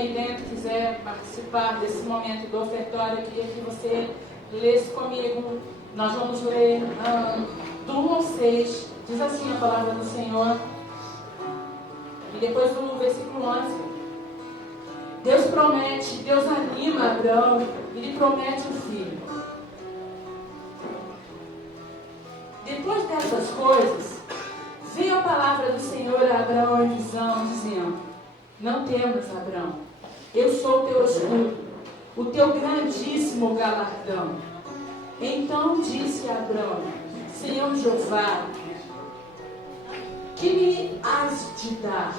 aí dentro quiser participar desse momento do ofertório, eu queria que você lesse comigo. Nós vamos ler do 1 ao 6. Diz assim a palavra do Senhor. E depois do versículo 11. Deus promete, Deus anima Abraão e lhe promete um filho. Depois dessas coisas, veio a palavra do Senhor a Abraão em visão, dizendo: não temas, Abraão, eu sou o teu escudo, o teu grandíssimo galardão. Então disse Abraão: Senhor Jeová, que me has de dar?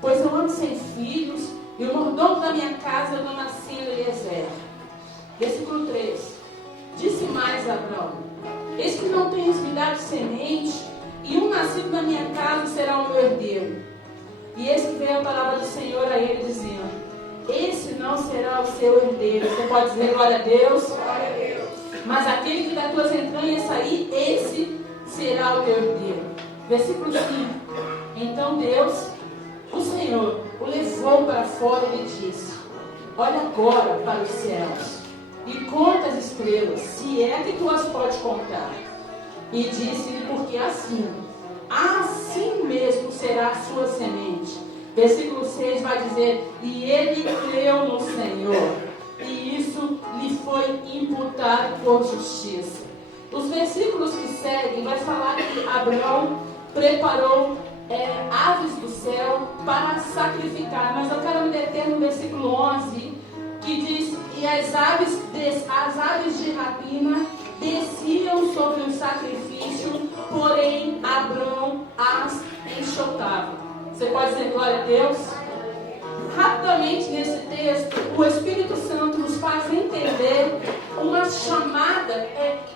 Pois eu ando sem filhos, e o mordomo da minha casa não nasceu em Eliezer. Versículo 3. Disse mais Abraão: eis que não tens me dado semente, e um nascido na minha casa será o meu herdeiro. E eis que veio a palavra do Senhor a ele, dizendo: esse não será o seu herdeiro. Você pode dizer glória a Deus? Glória a Deus. Mas aquele que das tuas entranhas sair, esse será o teu herdeiro. Versículo 5. Então Deus, o Senhor, o levou para fora e lhe disse: olha agora para os céus e conta as estrelas, se é que tu as podes contar. E disse-lhe: porque assim mesmo será a sua semente. Versículo 6 vai dizer: e ele creu no Senhor, e isso lhe foi imputado por justiça. Os versículos que seguem vai falar que Abraão preparou aves do céu para sacrificar, mas eu quero me deter no versículo 11, que diz: e as aves de rapina desciam sobre o sacrifício, porém Abraão as enxotava. Você pode dizer glória a Deus? Rapidamente nesse texto, o Espírito Santo nos faz entender uma chamada.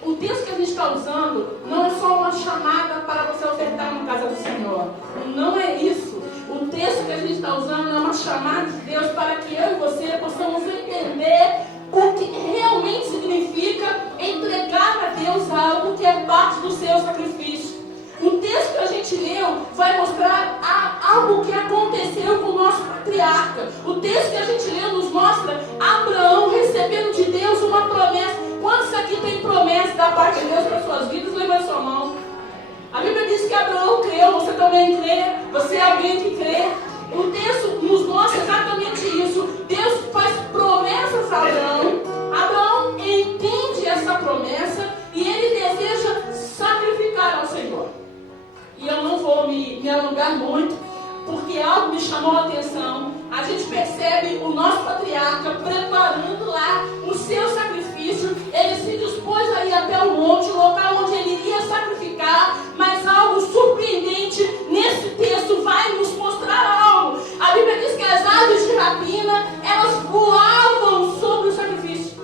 O texto que a gente está usando não é só uma chamada para você ofertar na casa do Senhor. Não é isso. O texto que a gente está usando é uma chamada de Deus para que eu e você possamos entender o que realmente significa entregar a Deus algo que é parte do seu sacrifício. O texto que a gente leu vai mostrar algo que aconteceu com o nosso patriarca. O texto que a gente leu nos mostra Abraão recebendo de Deus uma promessa. Quantos aqui tem promessa da parte de Deus para suas vidas? Levante sua mão. A Bíblia diz que Abraão creu, você também crê, você é alguém que crê. O texto nos mostra exatamente isso. Deus faz promessas a Abraão. Abraão entende essa promessa e ele deseja sacrificar ao Senhor. E eu não vou me alongar muito, porque algo me chamou a atenção. A gente percebe o nosso patriarca preparando lá o seu sacrifício. Ele se dispôs a ir até o monte, o local onde ele iria sacrificar. Mas algo surpreendente nesse texto vai nos mostrar algo. A Bíblia diz que as aves de rapina, elas voavam sobre o sacrifício.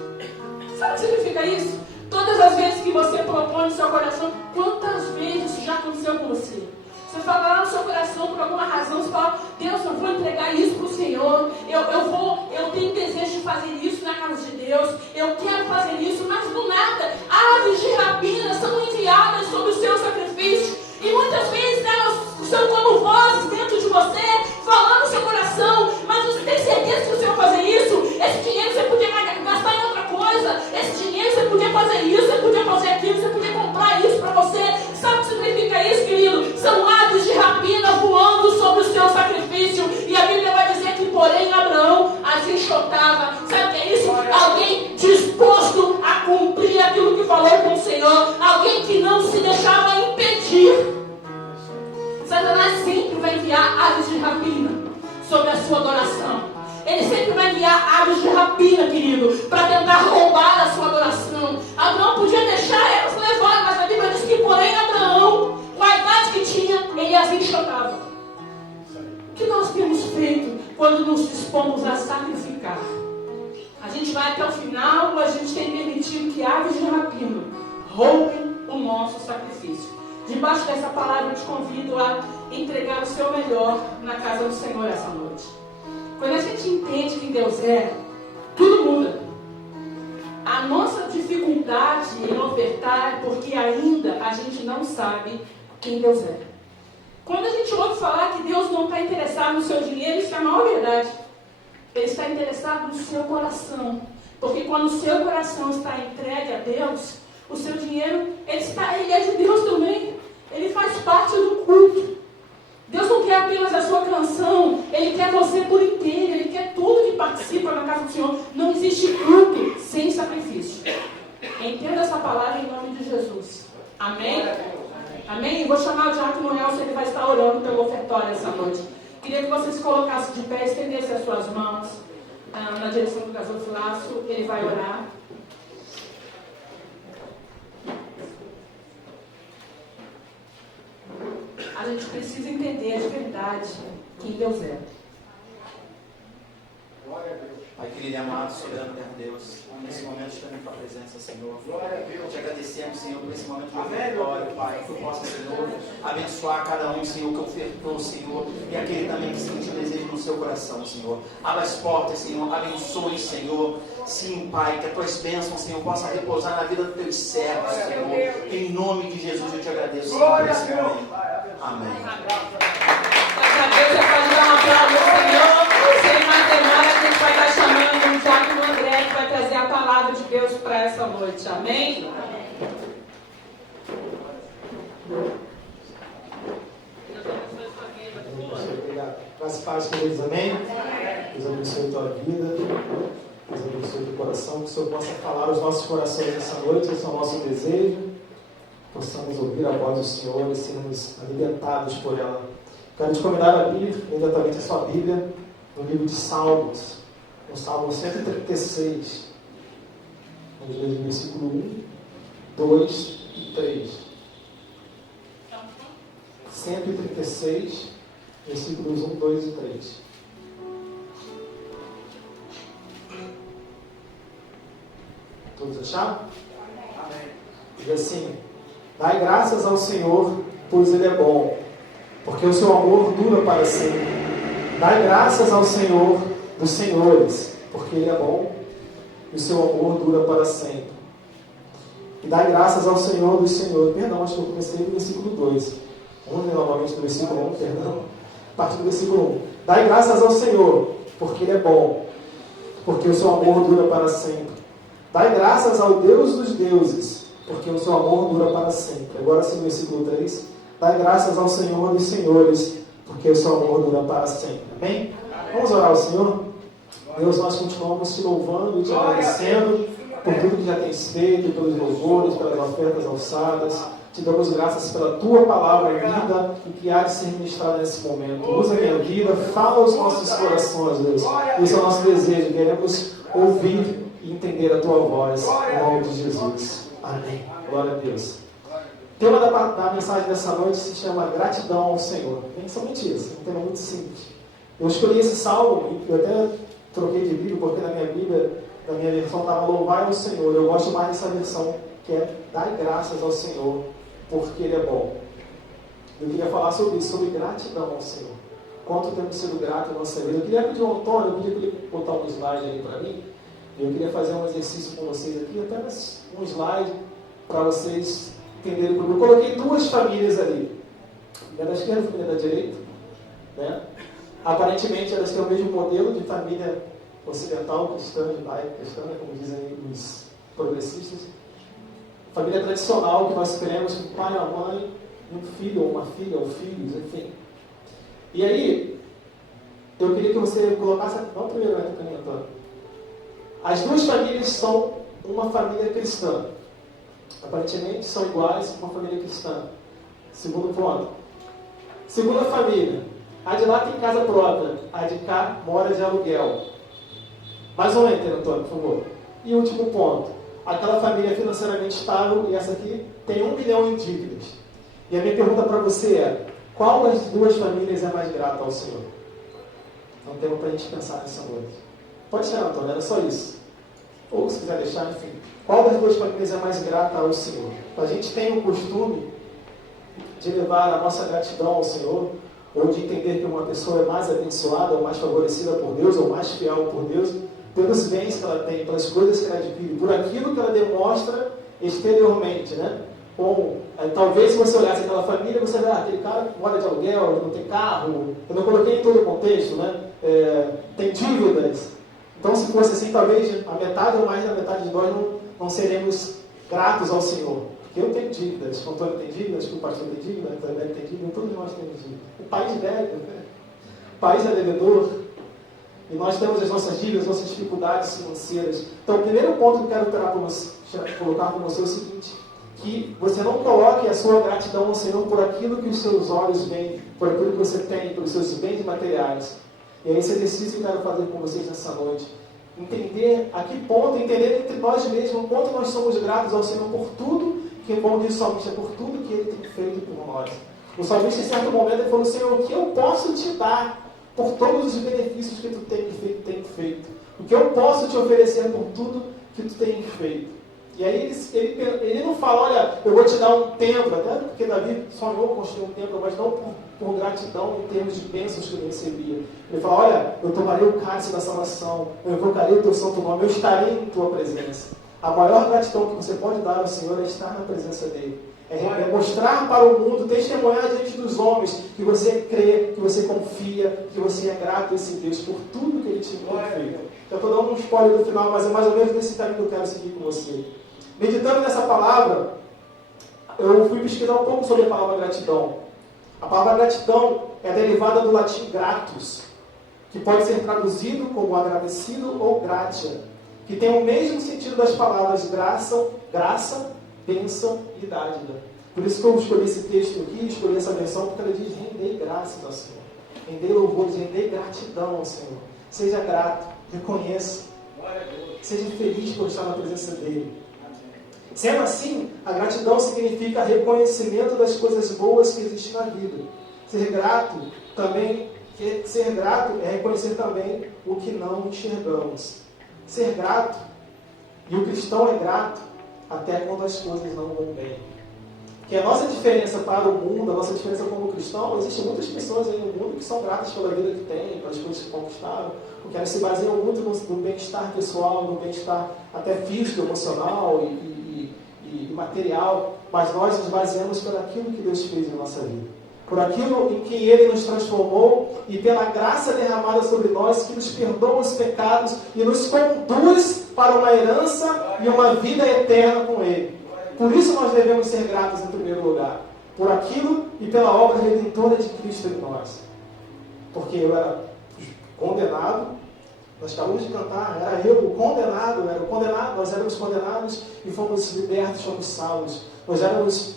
Sabe o que significa isso? Todas as vezes que você propõe no seu coração, quantas vezes isso já aconteceu com você? Você fala lá no seu coração, por alguma razão, você fala: Deus, eu vou entregar isso para o Senhor, eu tenho desejo de fazer isso na casa de Deus, eu quero fazer isso, mas do nada, aves de rapina são enviadas sobre o seu sacrifício, e muitas vezes elas são como vozes dentro de você, falando no seu coração: mas você tem certeza que você vai fazer isso? Esse dinheiro você podia gastar em outra coisa, esse dinheiro você podia fazer isso, você podia fazer aquilo, você podia comprar isso para você. Sabe o que significa isso, querido? São aves de rapina voando sobre o seu sacrifício. E a Bíblia vai dizer que, porém, Abraão as enxotava. Sabe o que é isso? Alguém disposto a cumprir aquilo que falou com o Senhor. Alguém que não se deixava impedir. Satanás sempre vai enviar aves de rapina sobre a sua adoração. Ele sempre vai enviar aves de rapina, querido, para tentar roubar a sua adoração. Abraão podia deixar elas levar, mas a Bíblia diz que, porém, Abraão, com a idade que tinha, ele as enxotava. O que nós temos feito quando nos dispomos a sacrificar? A gente vai até o final, a gente tem permitido que aves de rapina roubem o nosso sacrifício. Debaixo dessa palavra, eu te convido a entregar o seu melhor na casa do Senhor essa noite. Quando a gente entende quem Deus é, tudo muda. A nossa dificuldade em ofertar é porque ainda a gente não sabe quem Deus é. Quando a gente ouve falar que Deus não está interessado no seu dinheiro, isso é a maior verdade. Ele está interessado no seu coração. Porque quando o seu coração está entregue a Deus, o seu dinheiro, ele é de Deus também. Ele faz parte do culto. Deus não quer apenas a sua canção, Ele quer você por inteiro, Ele quer tudo que participa na casa do Senhor. Não existe culto sem sacrifício. Entenda essa palavra em nome de Jesus. Amém? Amém? Vou chamar o Diácono Nelson, ele vai estar orando pelo ofertório essa noite. Queria que você se colocasse de pé, estendesse as suas mãos na direção do gasofilaço. Ele vai orar. A gente precisa entender de verdade quem Deus é. Glória a Deus. Pai querido e amado, soberano eterno Deus, nesse momento estamos em tua presença, Senhor. Glória a Deus. Te agradecemos, Senhor, por esse momento de ofertório, Pai, que tu possa, Senhor, abençoar cada um, Senhor, que ofertou, Senhor, e aquele também que sentiu desejo no seu coração, Senhor. Abra as portas, Senhor, abençoe, Senhor. Sim, Pai, que as tuas bênçãos, Senhor, possam repousar na vida dos teus servos, Senhor. Em nome de Jesus eu te agradeço, Senhor, por esse momento. Amém. Deus é pode dar uma palavra ao Senhor. Sem mais demora, a gente vai estar chamando o Diácono André, que vai trazer a palavra de Deus para essa noite. Amém? Graças e paz, queridos, amém? Deus abençoe a tua vida, Deus abençoe o teu coração, que o Senhor possa falar aos nossos corações essa noite, esse é o nosso desejo, possamos ouvir a voz do Senhor e sermos alimentados por ela. Quero te convidar a abrir imediatamente a sua Bíblia no livro de Salmos, no Salmo 136, vamos ler o versículo 1, 2 e 3. 136, versículos 1, 2 e 3. Todos acharam? Amém. Diz assim: dai graças ao Senhor, pois Ele é bom, porque o seu amor dura para sempre. Dai graças ao Senhor dos senhores, porque Ele é bom e o seu amor dura para sempre. E dai graças ao Senhor dos senhores. Perdão, acho que eu comecei no versículo 2. Vamos ler novamente no versículo 1, perdão. A partir do versículo 1. Dai graças ao Senhor, porque Ele é bom, porque o seu amor dura para sempre. Dai graças ao Deus dos deuses, porque o seu amor dura para sempre. Agora sim, versículo 3. Dai graças ao Senhor dos senhores, porque o seu amor dura para sempre. Amém? Vamos orar ao Senhor? Deus, nós continuamos te louvando e te agradecendo por tudo que já tens feito, pelos louvores, pelas ofertas alçadas. Te damos graças pela tua palavra vida e que há de ser ministrada nesse momento. Usa a minha vida, fala aos nossos corações, Deus. Esse é o nosso desejo. Queremos ouvir e entender a tua voz, em nome de Jesus. Amém. Glória a Deus. O tema da mensagem dessa noite se chama Gratidão ao Senhor. Bem, somente isso, um tema muito simples. Eu escolhi esse salmo, e eu até troquei de Bíblia, porque na minha Bíblia, na minha versão, estava louvar ao Senhor. Eu gosto mais dessa versão, que é dar graças ao Senhor, porque Ele é bom. Eu queria falar sobre isso, sobre gratidão ao Senhor. Quanto temos sido gratos na nossa vida. Eu queria pedir ao Antônio, eu queria que ele botar um slide aí para mim. Eu queria fazer um exercício com vocês aqui, apenas um slide, para vocês entenderem comigo. Eu coloquei duas famílias ali. Família da esquerda e família da direita. Né? Aparentemente elas têm o mesmo modelo de família ocidental, cristã, judaica, cristã, como dizem os progressistas. Família tradicional que nós queremos com o pai, a mãe, um filho ou uma filha, ou filhos, enfim. E aí, eu queria que você colocasse, não primeiro, né, Antônio? As duas famílias são uma família cristã. Aparentemente são iguais a uma família cristã. Segundo ponto. Segunda família. A de lá tem casa própria. A de cá mora de aluguel. Mais um enter, Antônio, por favor. E último ponto. Aquela família financeiramente estável e essa aqui tem 1 milhão em dívidas. E a minha pergunta para você é: qual das duas famílias é mais grata ao Senhor? Então temos para a gente pensar nessa noite. Pode ser, Antônio, era só isso. Ou se quiser deixar, enfim. Qual das duas famílias é mais grata ao Senhor? A gente tem o costume de levar a nossa gratidão ao Senhor, ou de entender que uma pessoa é mais abençoada, ou mais favorecida por Deus, ou mais fiel por Deus, pelos bens que ela tem, pelas coisas que ela adquire, por aquilo que ela demonstra exteriormente, né? Bom, talvez se você olhasse aquela família, você vê, aquele cara mora de aluguel, não tem carro, eu não coloquei em todo o contexto, né? Tem dívidas. Então, se fosse assim, talvez a metade ou mais da metade de nós não seremos gratos ao Senhor. Porque eu tenho dívidas, o Antônio tem dívidas, o pastor tem dívidas, o André tem dívidas, todos nós temos dívidas. O país deve, né? O país é devedor. E nós temos as nossas dívidas, nossas dificuldades financeiras. Então, o primeiro ponto que eu quero colocar com você é o seguinte: que você não coloque a sua gratidão ao Senhor por aquilo que os seus olhos veem, por aquilo que você tem, pelos seus bens materiais. E é esse exercício que eu quero fazer com vocês nessa noite. Entender a que ponto, entender entre nós mesmos, o quanto nós somos gratos ao Senhor por tudo, que o bom diz o salmista, por tudo que Ele tem feito por nós. O salmista, em certo momento, ele falou: Senhor, o que eu posso te dar por todos os benefícios que tu tem feito? O que eu posso te oferecer por tudo que tu tem feito? E aí ele não fala: olha, eu vou te dar um templo, até porque Davi sonhou construir um templo, mas não por gratidão em termos de bênçãos que ele recebia. Ele fala: olha, eu tomarei o cálice da salvação, eu invocarei o teu santo nome, eu estarei em tua presença. A maior gratidão que você pode dar ao Senhor é estar na presença dele. É mostrar para o mundo, testemunhar diante dos homens que você crê, que você confia, que você é grato a esse Deus por tudo que Ele te tem feito. Já estou dando um spoiler do final, mas é mais ou menos nesse caminho que eu quero seguir com você. Meditando nessa palavra, eu fui pesquisar um pouco sobre a palavra gratidão. A palavra gratidão é derivada do latim gratus, que pode ser traduzido como agradecido ou gratia, que tem o mesmo sentido das palavras graça, bênção e dádiva. Por isso que eu escolhi esse texto aqui, escolhi essa versão, porque ela diz: rendei graças ao Senhor, rendei louvores, rendei gratidão ao Senhor. Seja grato, reconheça, seja feliz por estar na presença dEle. Sendo assim, a gratidão significa reconhecimento das coisas boas que existem na vida. Ser grato é reconhecer também o que não enxergamos. Ser grato, e o cristão é grato até quando as coisas não vão bem. Que a nossa diferença para o mundo, a nossa diferença como cristão, existem muitas pessoas aí no mundo que são gratas pela vida que têm, pelas coisas que conquistaram, porque elas se baseiam muito no bem-estar pessoal, no bem-estar até físico, emocional e material, mas nós nos baseamos por aquilo que Deus fez em nossa vida, por aquilo em que Ele nos transformou e pela graça derramada sobre nós, que nos perdoa os pecados e nos conduz para uma herança e uma vida eterna com Ele. Por isso nós devemos ser gratos em primeiro lugar, por aquilo e pela obra redentora de Cristo em nós. Porque eu era condenado, nós acabamos de cantar, era eu o condenado, nós éramos condenados e fomos libertos, fomos salvos. Nós éramos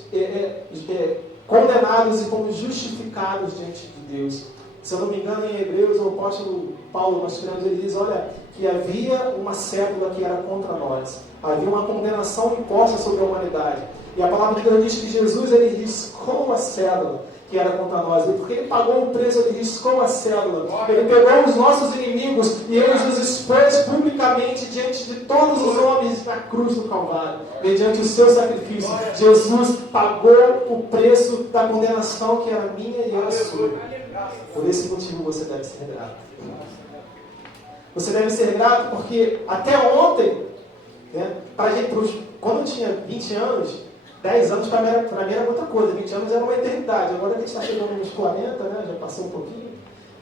condenados e fomos justificados diante de Deus. Se eu não me engano, em Hebreus, o apóstolo Paulo, nós cremos, ele diz: olha, que havia uma cédula que era contra nós. Havia uma condenação imposta sobre a humanidade. E a palavra de Deus diz que Jesus, ele riscou a cédula que era contra nós. E porque ele pagou o preço, ele riscou a cédula. Ele pegou os nossos inimigos e ele os expôs publicamente diante de todos os homens na cruz do Calvário. Mediante o seu sacrifício, Jesus pagou o preço da condenação que era minha e era sua. Por esse motivo você deve ser grato. Você deve ser grato porque até ontem, né, quando eu tinha 20 anos, 10 anos para mim era outra coisa, 20 anos era uma eternidade. Agora que a gente está chegando nos 40, né, já passou um pouquinho,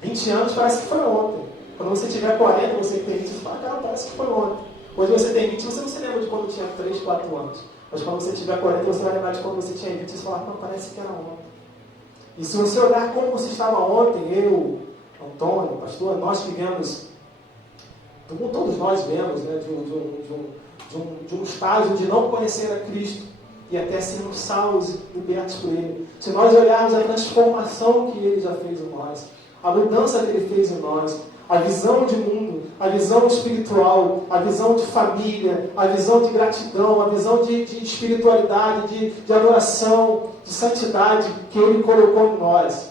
20 anos parece que foi ontem. Quando você tiver 40, você tem 20, você fala: cara, parece que foi ontem. Hoje você tem 20, você não se lembra de quando tinha 3, 4 anos. Mas quando você tiver 40, você vai lembrar de quando você tinha 20, você fala: não, parece que era ontem. E se você olhar como você estava ontem, eu, Antônio, pastor, nós vivemos, todos nós vemos, né, de um estágio de não conhecer a Cristo e até sermos salvos e libertos por Ele. Se nós olharmos a transformação que Ele já fez em nós, a mudança que Ele fez em nós, a visão de mundo, a visão espiritual, a visão de família, a visão de gratidão, a visão de espiritualidade, de adoração, de santidade que Ele colocou em nós,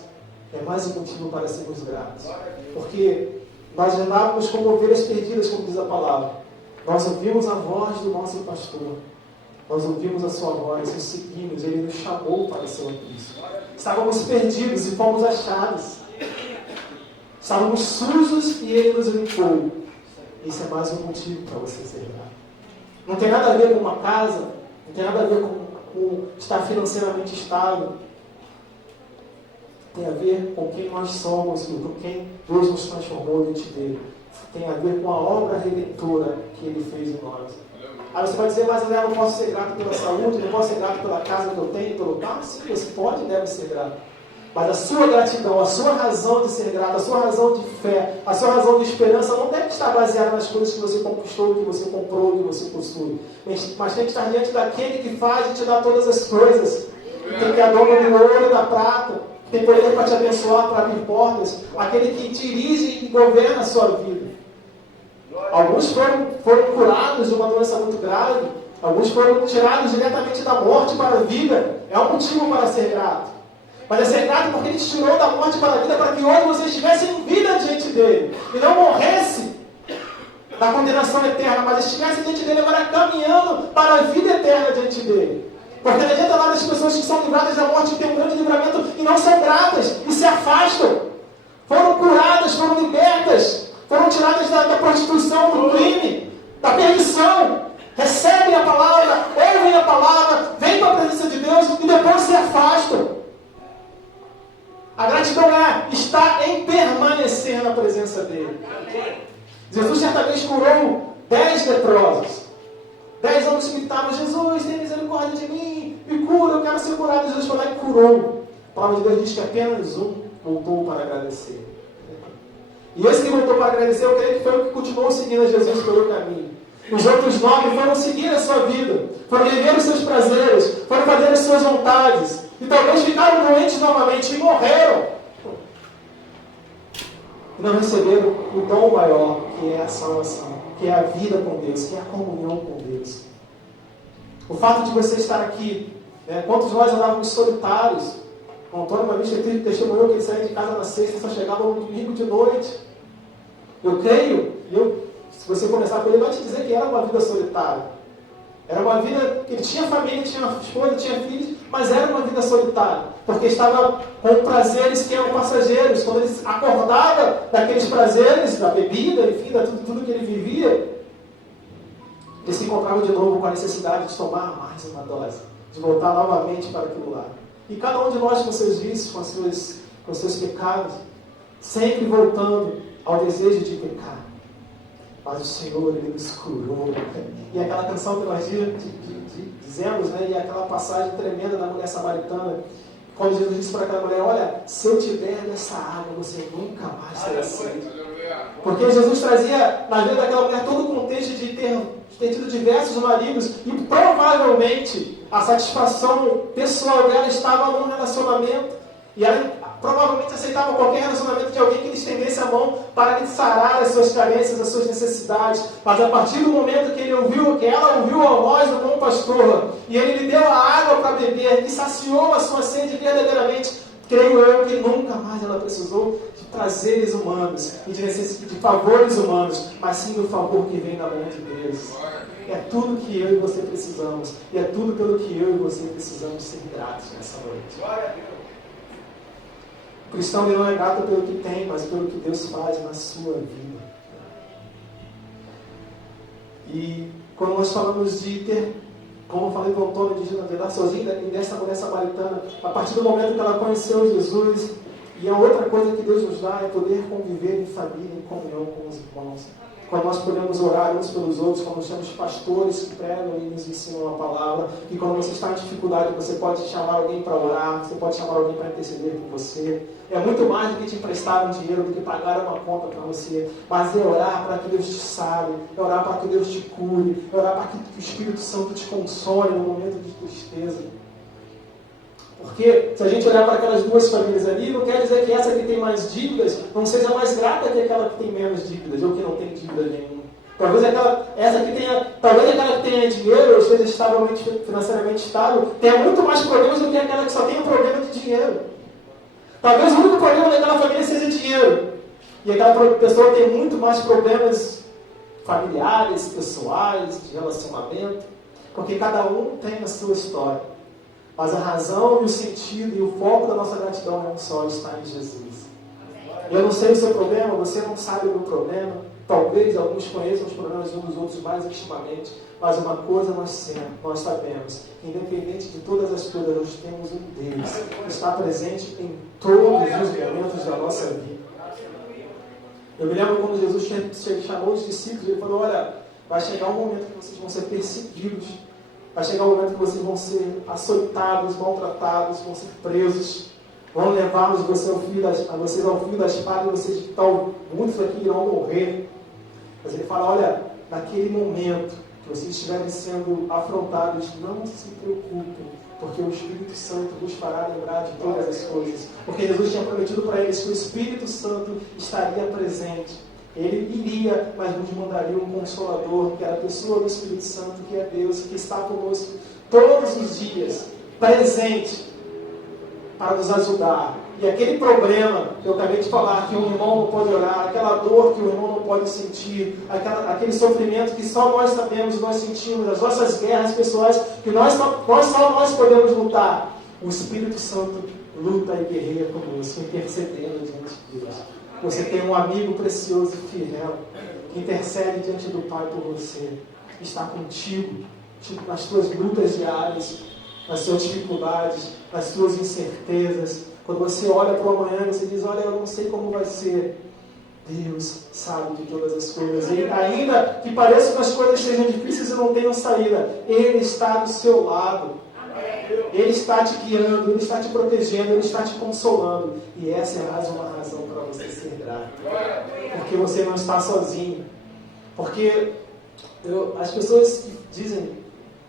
é mais um motivo para sermos gratos. Porque nós andávamos como ovelhas perdidas, como diz a palavra. Nós ouvimos a voz do nosso pastor. Nós ouvimos a sua voz, nos seguimos, Ele nos chamou para ser Cristo. Estávamos perdidos e fomos achados. Estávamos sujos e Ele nos limpou. Isso é mais um motivo para você ser grato. Não tem nada a ver com uma casa, não tem nada a ver com com estar financeiramente estável. Tem a ver com quem nós somos e com quem Deus nos transformou diante dele. Tem a ver com a obra redentora que ele fez em nós. Aí você vai dizer, mas eu não posso ser grato pela saúde, não posso ser grato pela casa que eu tenho, pelo carro. Sim, você pode e deve ser grato. Mas a sua gratidão, a sua razão de ser grato, a sua razão de fé, a sua razão de esperança não deve estar baseada nas coisas que você conquistou, que você comprou, que você possui. Mas tem que estar diante daquele que faz e te dá todas as coisas. Tem que é dono do ouro e da prata. Tem poder para te abençoar, para abrir portas. Aquele que dirige e governa a sua vida. Alguns foram curados de uma doença muito grave. Alguns foram tirados diretamente da morte para a vida. É um motivo para ser grato. Mas é ser grato porque Ele te tirou da morte para a vida, para que hoje você estivesse em vida diante dEle. E não morresse da condenação eterna, mas estivesse diante dEle agora caminhando para a vida eterna diante dEle. Porque não adianta nada as pessoas que são livradas da morte ter um grande livramento e não são gratas e se afastam. Foram curadas, foram libertas, foram tiradas da prostituição, do crime, da perdição. Recebem a palavra, ouvem a palavra, vêm para a presença de Deus e depois se afastam. A gratidão é estar em permanecer na presença dele. Jesus certa vez curou 10 leprosos. 10 homens gritavam, Jesus, tem misericórdia de mim, me cura, eu quero ser curado. Jesus foi lá e curou. A palavra de Deus diz que apenas um voltou para agradecer. E esse que voltou para agradecer, eu creio que foi o que continuou seguindo a Jesus pelo caminho. Os outros 9 foram seguir a sua vida, foram viver os seus prazeres, foram fazer as suas vontades. E talvez ficaram doentes novamente e morreram. E não receberam o dom maior, que é a salvação, que é a vida com Deus, que é a comunhão com Deus. O fato de você estar aqui, quantos de nós andávamos solitários? O Antônio uma vez testemunhou que ele saía de casa na sexta e só chegava no domingo de noite. Eu creio, se você conversar com ele, ele vai te dizer que era uma vida solitária. Era uma vida que ele tinha família, tinha esposa, tinha filhos, mas era uma vida solitária. Porque estava com prazeres que eram passageiros. Quando ele acordava daqueles prazeres, da bebida, enfim, de tudo que ele vivia, ele se encontrava de novo com a necessidade de tomar mais uma dose, de voltar novamente para aquilo lá. E cada um de nós com seus vícios, com seus pecados, sempre voltando ao desejo de pecar. Mas o Senhor, Ele nos curou. E aquela canção que nós dizemos, e aquela passagem tremenda da mulher samaritana, quando Jesus disse para aquela mulher, olha, se eu te der dessa água, você nunca mais terá sede. Porque Jesus trazia na vida daquela mulher todo o contexto de ter tido diversos maridos, e provavelmente a satisfação pessoal dela estava num relacionamento. E ela provavelmente aceitava qualquer relacionamento de alguém que lhe estendesse a mão para lhe sarar as suas carências, as suas necessidades. Mas a partir do momento que ela ouviu a voz do bom pastor, e ele lhe deu a água para beber, e saciou a sua sede verdadeiramente, creio eu que nunca mais ela precisou de prazeres humanos e de favores humanos, mas sim do favor que vem da mão de Deus. É tudo que eu e você precisamos, e é tudo pelo que eu e você precisamos ser gratos nessa noite. O cristão não é grato pelo que tem, mas pelo que Deus faz na sua vida. E quando nós falamos de ter, como eu falei do Antônio de Gina, sozinho e dessa mulher samaritana, a partir do momento que ela conheceu Jesus, e a outra coisa que Deus nos dá é poder conviver em família, em comunhão com os irmãos. Quando nós podemos orar uns pelos outros, quando nós temos pastores que pregam e nos ensinam a palavra, e quando você está em dificuldade, você pode chamar alguém para orar, você pode chamar alguém para interceder por você. É muito mais do que te emprestar um dinheiro, do que pagar uma conta para você, mas é orar para que Deus te sare, é orar para que Deus te cure, é orar para que o Espírito Santo te console no momento de tristeza. Porque se a gente olhar para aquelas duas famílias ali, não quer dizer que essa que tem mais dívidas não seja mais grata que aquela que tem menos dívidas, ou que não tem dívida nenhuma. Talvez aquela que tenha dinheiro, ou seja, financeiramente estável, tenha muito mais problemas do que aquela que só tem um problema de dinheiro. Talvez o único problema daquela família seja dinheiro. E aquela pessoa tem muito mais problemas familiares, pessoais, de relacionamento, porque cada um tem a sua história. Mas a razão e o sentido e o foco da nossa gratidão é um só, está em Jesus. Eu não sei o seu problema, você não sabe o meu problema. talvez alguns conheçam os problemas uns dos outros mais intimamente, mas uma coisa nós sabemos, independente de todas as coisas, nós temos um Deus que está presente em todos os momentos da nossa vida. Eu me lembro quando Jesus chamou os discípulos, ele falou, olha, vai chegar um momento que vocês vão ser perseguidos, vai chegar um momento que vocês vão ser açoitados, maltratados, vão ser presos, vão levar vocês ao fio da espada, e vocês, muitos aqui irão morrer. Mas ele fala, olha, naquele momento que vocês estiverem sendo afrontados, não se preocupem, porque o Espírito Santo vos fará lembrar de todas as coisas. Porque Jesus tinha prometido para eles que o Espírito Santo estaria presente. Ele iria, mas nos mandaria um Consolador, que era a pessoa do Espírito Santo, que é Deus, que está conosco todos os dias, presente, para nos ajudar. E aquele problema que eu acabei de falar, que o irmão não pode orar, aquela dor que o irmão não pode sentir, aquele sofrimento que só nós sabemos, nós sentimos, as nossas guerras pessoais, que só nós podemos lutar. O Espírito Santo luta e guerreia conosco, intercedendo diante de Deus. Você tem um amigo precioso e fiel, que intercede diante do Pai por você, que está contigo, nas tuas lutas diárias, nas suas dificuldades, nas suas incertezas. Quando você olha para o amanhã, você diz, olha, eu não sei como vai ser. Deus sabe de todas as coisas. E ainda que pareça que as coisas sejam difíceis e não tenham saída, Ele está do seu lado. Ele está te guiando, Ele está te protegendo, Ele está te consolando. E essa é mais uma razão para você ser grato. Porque você não está sozinho. Porque as pessoas dizem,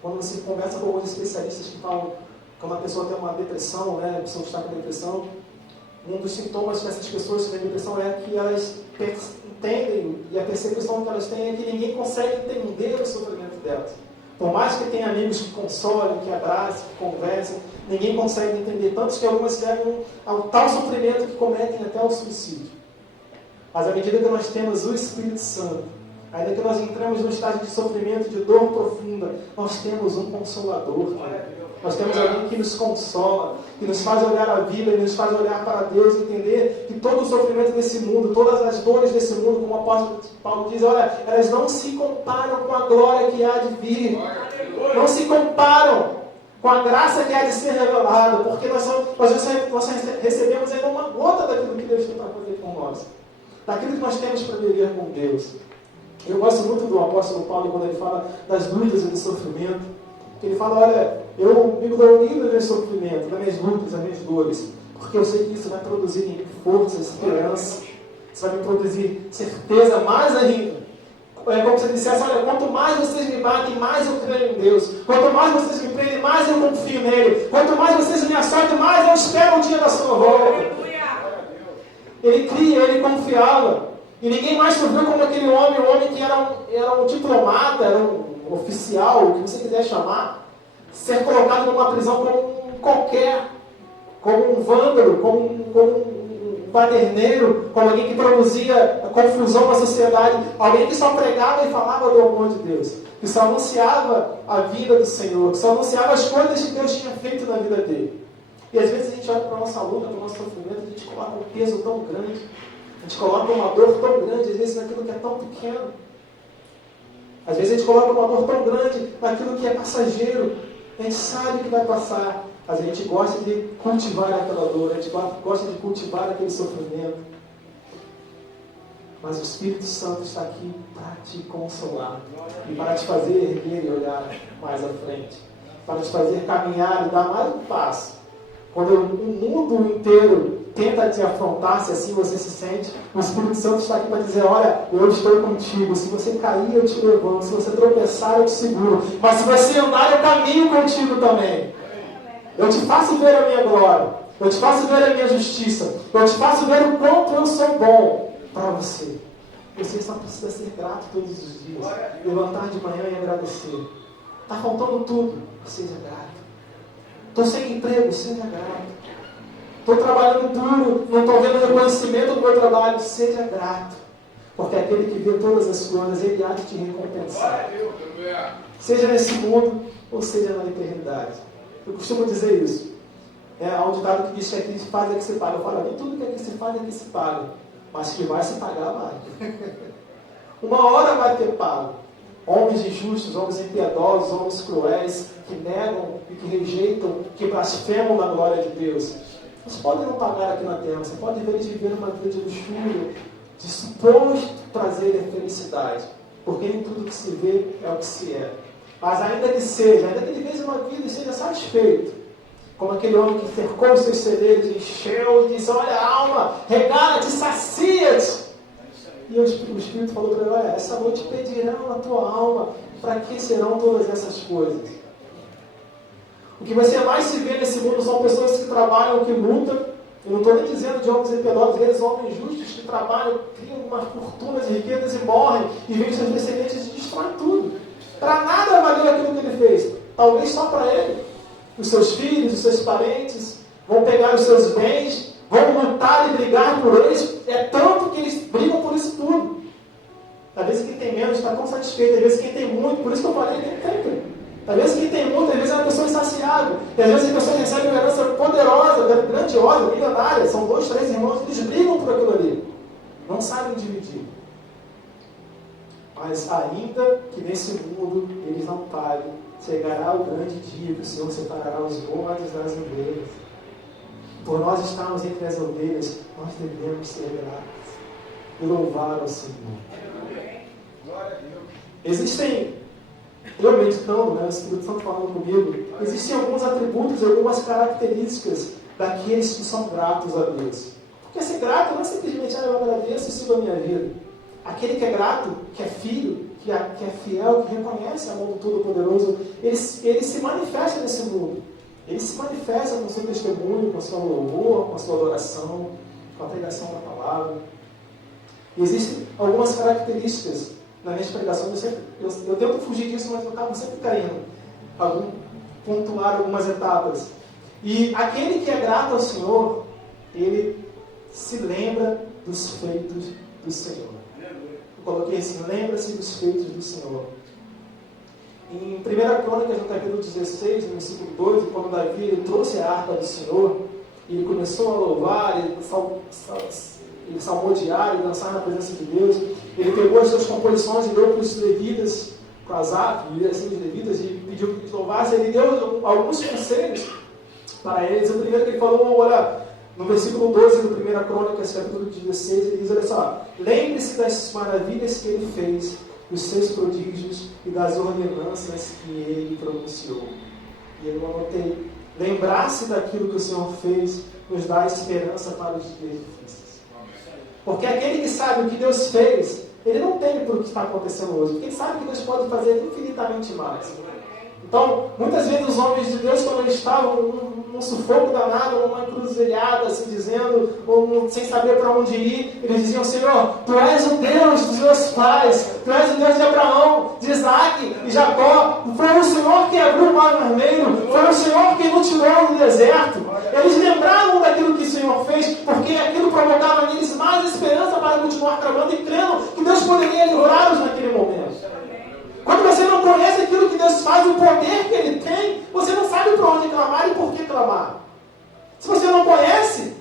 quando você conversa com alguns especialistas que falam, quando a pessoa tem uma depressão, né, a pessoa está com depressão, um dos sintomas dessas pessoas que têm depressão é que elas entendem, e a percepção que elas têm é que ninguém consegue entender o sofrimento delas. Por mais que tenha amigos que consolem, que abracem, que conversem, ninguém consegue entender. Tanto que algumas levam ao tal sofrimento que cometem até o suicídio. Mas à medida que nós temos o Espírito Santo, ainda que nós entramos num estágio de sofrimento, de dor profunda, nós temos um Consolador. Nós temos alguém que nos consola, que nos faz olhar a vida, e nos faz olhar para Deus e entender que todo o sofrimento desse mundo, todas as dores desse mundo, como o apóstolo Paulo diz, olha, elas não se comparam com a glória que há de vir. Não se comparam com a graça que há de ser revelada, porque nós recebemos ainda uma gota daquilo que Deus tem para fazer com nós. Daquilo que nós temos para viver com Deus. Eu gosto muito do apóstolo Paulo quando ele fala das lutas e do sofrimento. Ele fala, olha, eu me glório no meu sofrimento, nas minhas lutas, nas minhas dores, porque eu sei que isso vai produzir em mim força, esperança, isso vai me produzir certeza mais ainda. É como se ele dissesse, olha, quanto mais vocês me batem, mais eu creio em Deus. Quanto mais vocês me prendem, mais eu confio nele. Quanto mais vocês me açoitam, mais eu espero o dia da sua volta. Ele cria, ele confiava. E ninguém mais sofreu como aquele homem, um homem que era um diplomata, era um oficial, o que você quiser chamar, ser colocado numa prisão como qualquer, como um vândalo, como um baderneiro, como alguém que produzia confusão na sociedade, alguém que só pregava e falava do amor de Deus, que só anunciava a vida do Senhor, que só anunciava as coisas que Deus tinha feito na vida dele. E às vezes a gente olha para a nossa luta, para o nosso sofrimento, a gente coloca um peso tão grande, a gente coloca uma dor tão grande, às vezes naquilo que é tão pequeno. Às vezes a gente coloca uma dor tão grande naquilo que é passageiro. A gente sabe que vai passar, mas a gente gosta de cultivar aquela dor, a gente gosta de cultivar aquele sofrimento. Mas o Espírito Santo está aqui para te consolar e para te fazer erguer e olhar mais à frente, para te fazer caminhar e dar mais um passo. Quando o mundo inteiro tenta te afrontar, se assim você se sente, o Espírito Santo está aqui para dizer, olha, eu estou contigo, se você cair eu te levanto, se você tropeçar eu te seguro, mas se você andar eu caminho contigo também. Eu te faço ver a minha glória, eu te faço ver a minha justiça, eu te faço ver o quanto eu sou bom para você. Você só precisa ser grato todos os dias, levantar de manhã e agradecer. Está faltando tudo, seja grato. Estou sem emprego, seja grato. Estou trabalhando duro, não estou vendo reconhecimento do meu trabalho, seja grato. Porque aquele que vê todas as coisas, ele há de te recompensar. Seja nesse mundo, ou seja na eternidade. Eu costumo dizer isso. Há um ditado que diz que aqui se faz é que se paga. Eu falo, tudo que aqui se faz é que se paga. Mas que vai se pagar, vai. Uma hora vai ter pago. Homens injustos, homens impiedosos, homens cruéis, que negam e que rejeitam, que blasfemam da glória de Deus. Vocês podem não pagar aqui na terra, você pode ver eles viver uma vida de luxúria, de suposto prazer e felicidade. Porque nem tudo que se vê é o que se é. Mas ainda que ele veja uma vida e seja satisfeito, como aquele homem que cercou os seus celeiros, encheu e disse: olha, alma, regala-te, sacia-te. E o Espírito falou para ele: olha, essa noite pedirão a tua alma, para que serão todas essas coisas? O que você mais se vê nesse mundo são pessoas que trabalham, que lutam. Eu não estou nem dizendo de homens impiedosos, eles são homens justos que trabalham, criam umas fortunas e riquezas e morrem, e vêm seus descendentes e destroem tudo. Para nada valeu aquilo que ele fez. Talvez só para ele. Os seus filhos, os seus parentes vão pegar os seus bens, vão lutar e brigar por eles. É tanto que eles brigam por isso tudo. Às vezes quem tem menos está tão satisfeito, às vezes quem tem muito, por isso que eu falei, nem tem. Às vezes quem tem muito, às vezes é uma pessoa insaciável. E às vezes a pessoa recebe uma herança poderosa, grandiosa, milionária. São 2, 3 irmãos, eles brigam por aquilo ali. Não sabem dividir. Mas ainda que nesse mundo eles não paguem, chegará o grande dia que o Senhor separará os bodes das ovelhas. Por nós estarmos entre as ovelhas, nós devemos ser gratos e louvar ao Senhor. Existem, eu meditando, o Espírito Santo falando comigo, existem alguns atributos, algumas características daqueles que são gratos a Deus. Porque ser grato não é simplesmente: eu agradeço e sigo a minha vida. Aquele que é grato, que é filho, que é fiel, que reconhece a mão do Todo-Poderoso, ele se manifesta nesse mundo. Ele se manifesta com o seu testemunho, com o seu louvor, com a sua adoração, com a pregação da palavra. E existem algumas características na minha pregação. Eu tento fugir disso, mas eu acabo sempre caindo. Pontuar algumas etapas. E aquele que é grato ao Senhor, ele se lembra dos feitos do Senhor. Coloquei assim: lembra-se dos feitos do Senhor. Em 1 Crônicas, no capítulo 16, no versículo 12, quando Davi ele trouxe a harpa do Senhor, e ele começou a louvar, ele salmodiar e dançar na presença de Deus, ele pegou as suas composições e deu para os levitas, para Asaf, e assim os levitas, e pediu que eles louvassem. Ele deu alguns conselhos para eles. O primeiro que ele falou: olha, no versículo 12 do 1 Crônicas, capítulo 16, ele diz: olha só, lembre-se das maravilhas que ele fez, dos seus prodígios e das ordenanças que ele pronunciou. E eu anotei: lembrar-se daquilo que o Senhor fez nos dá esperança para os dias difíceis. Porque aquele que sabe o que Deus fez, ele não teme por o que está acontecendo hoje, porque ele sabe que Deus pode fazer infinitamente mais. Então, muitas vezes os homens de Deus, quando eles estavam num sufoco danado, numa encruzilhada, assim dizendo, ou sem saber para onde ir, eles diziam: Senhor, Tu és o Deus dos meus pais, Tu és o Deus de Abraão, de Isaac e Jacó. Foi o Senhor que abriu o mar vermelho, foi o Senhor que nos tirou do deserto. Eles lembravam daquilo que o Senhor fez, porque aquilo provocava neles mais esperança para continuar trabalhando e crendo que Deus poderia livrá-los naquele momento. Quando você não conhece aquilo que Deus faz, o poder que Ele tem, você não sabe para onde clamar e por que clamar. Se você não conhece,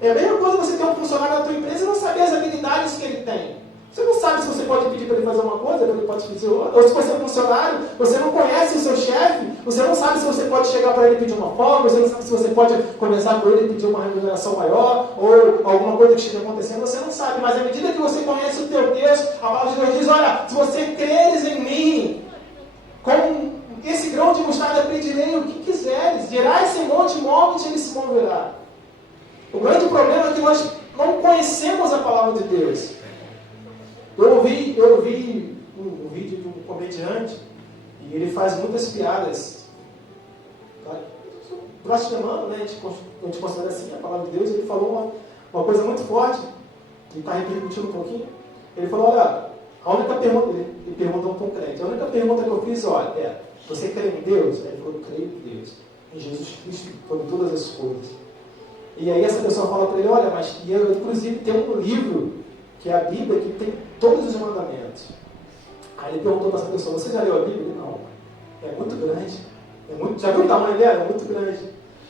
é a mesma coisa você ter um funcionário na tua empresa e não saber as habilidades que ele tem. Você não sabe se você pode pedir para ele fazer uma coisa, ele pode pedir outra. Ou se você é funcionário, você não conhece o seu chefe, você não sabe se você pode chegar para ele e pedir uma folga, você não sabe se você pode conversar com ele e pedir uma remuneração maior, ou alguma coisa que esteja acontecendo, você não sabe. Mas à medida que você conhece o teu Deus, a palavra de Deus diz: olha, se você creres em mim, com esse grão de mostarda pedirei o que quiseres, dirá esse monte, move-te, ele se moverá. O grande problema é que nós não conhecemos a palavra de Deus. Eu ouvi um vídeo de um comediante e ele faz muitas piadas. Blasfemando, né? A gente considera assim a palavra de Deus. Ele falou uma coisa muito forte, que está repercutindo um pouquinho. Ele falou: olha, a única pergunta, ele perguntou para um crente, a única pergunta que eu fiz, olha, você crê em Deus? Ele falou: eu creio em Deus, em Jesus Cristo, sobre todas as coisas. E aí essa pessoa fala para ele: olha, mas eu inclusive tem um livro, que é a Bíblia, que tem todos os mandamentos. Aí ele perguntou para essa pessoa: você já leu a Bíblia? Ele: não, é muito grande. Já viu o tamanho dela? É muito grande.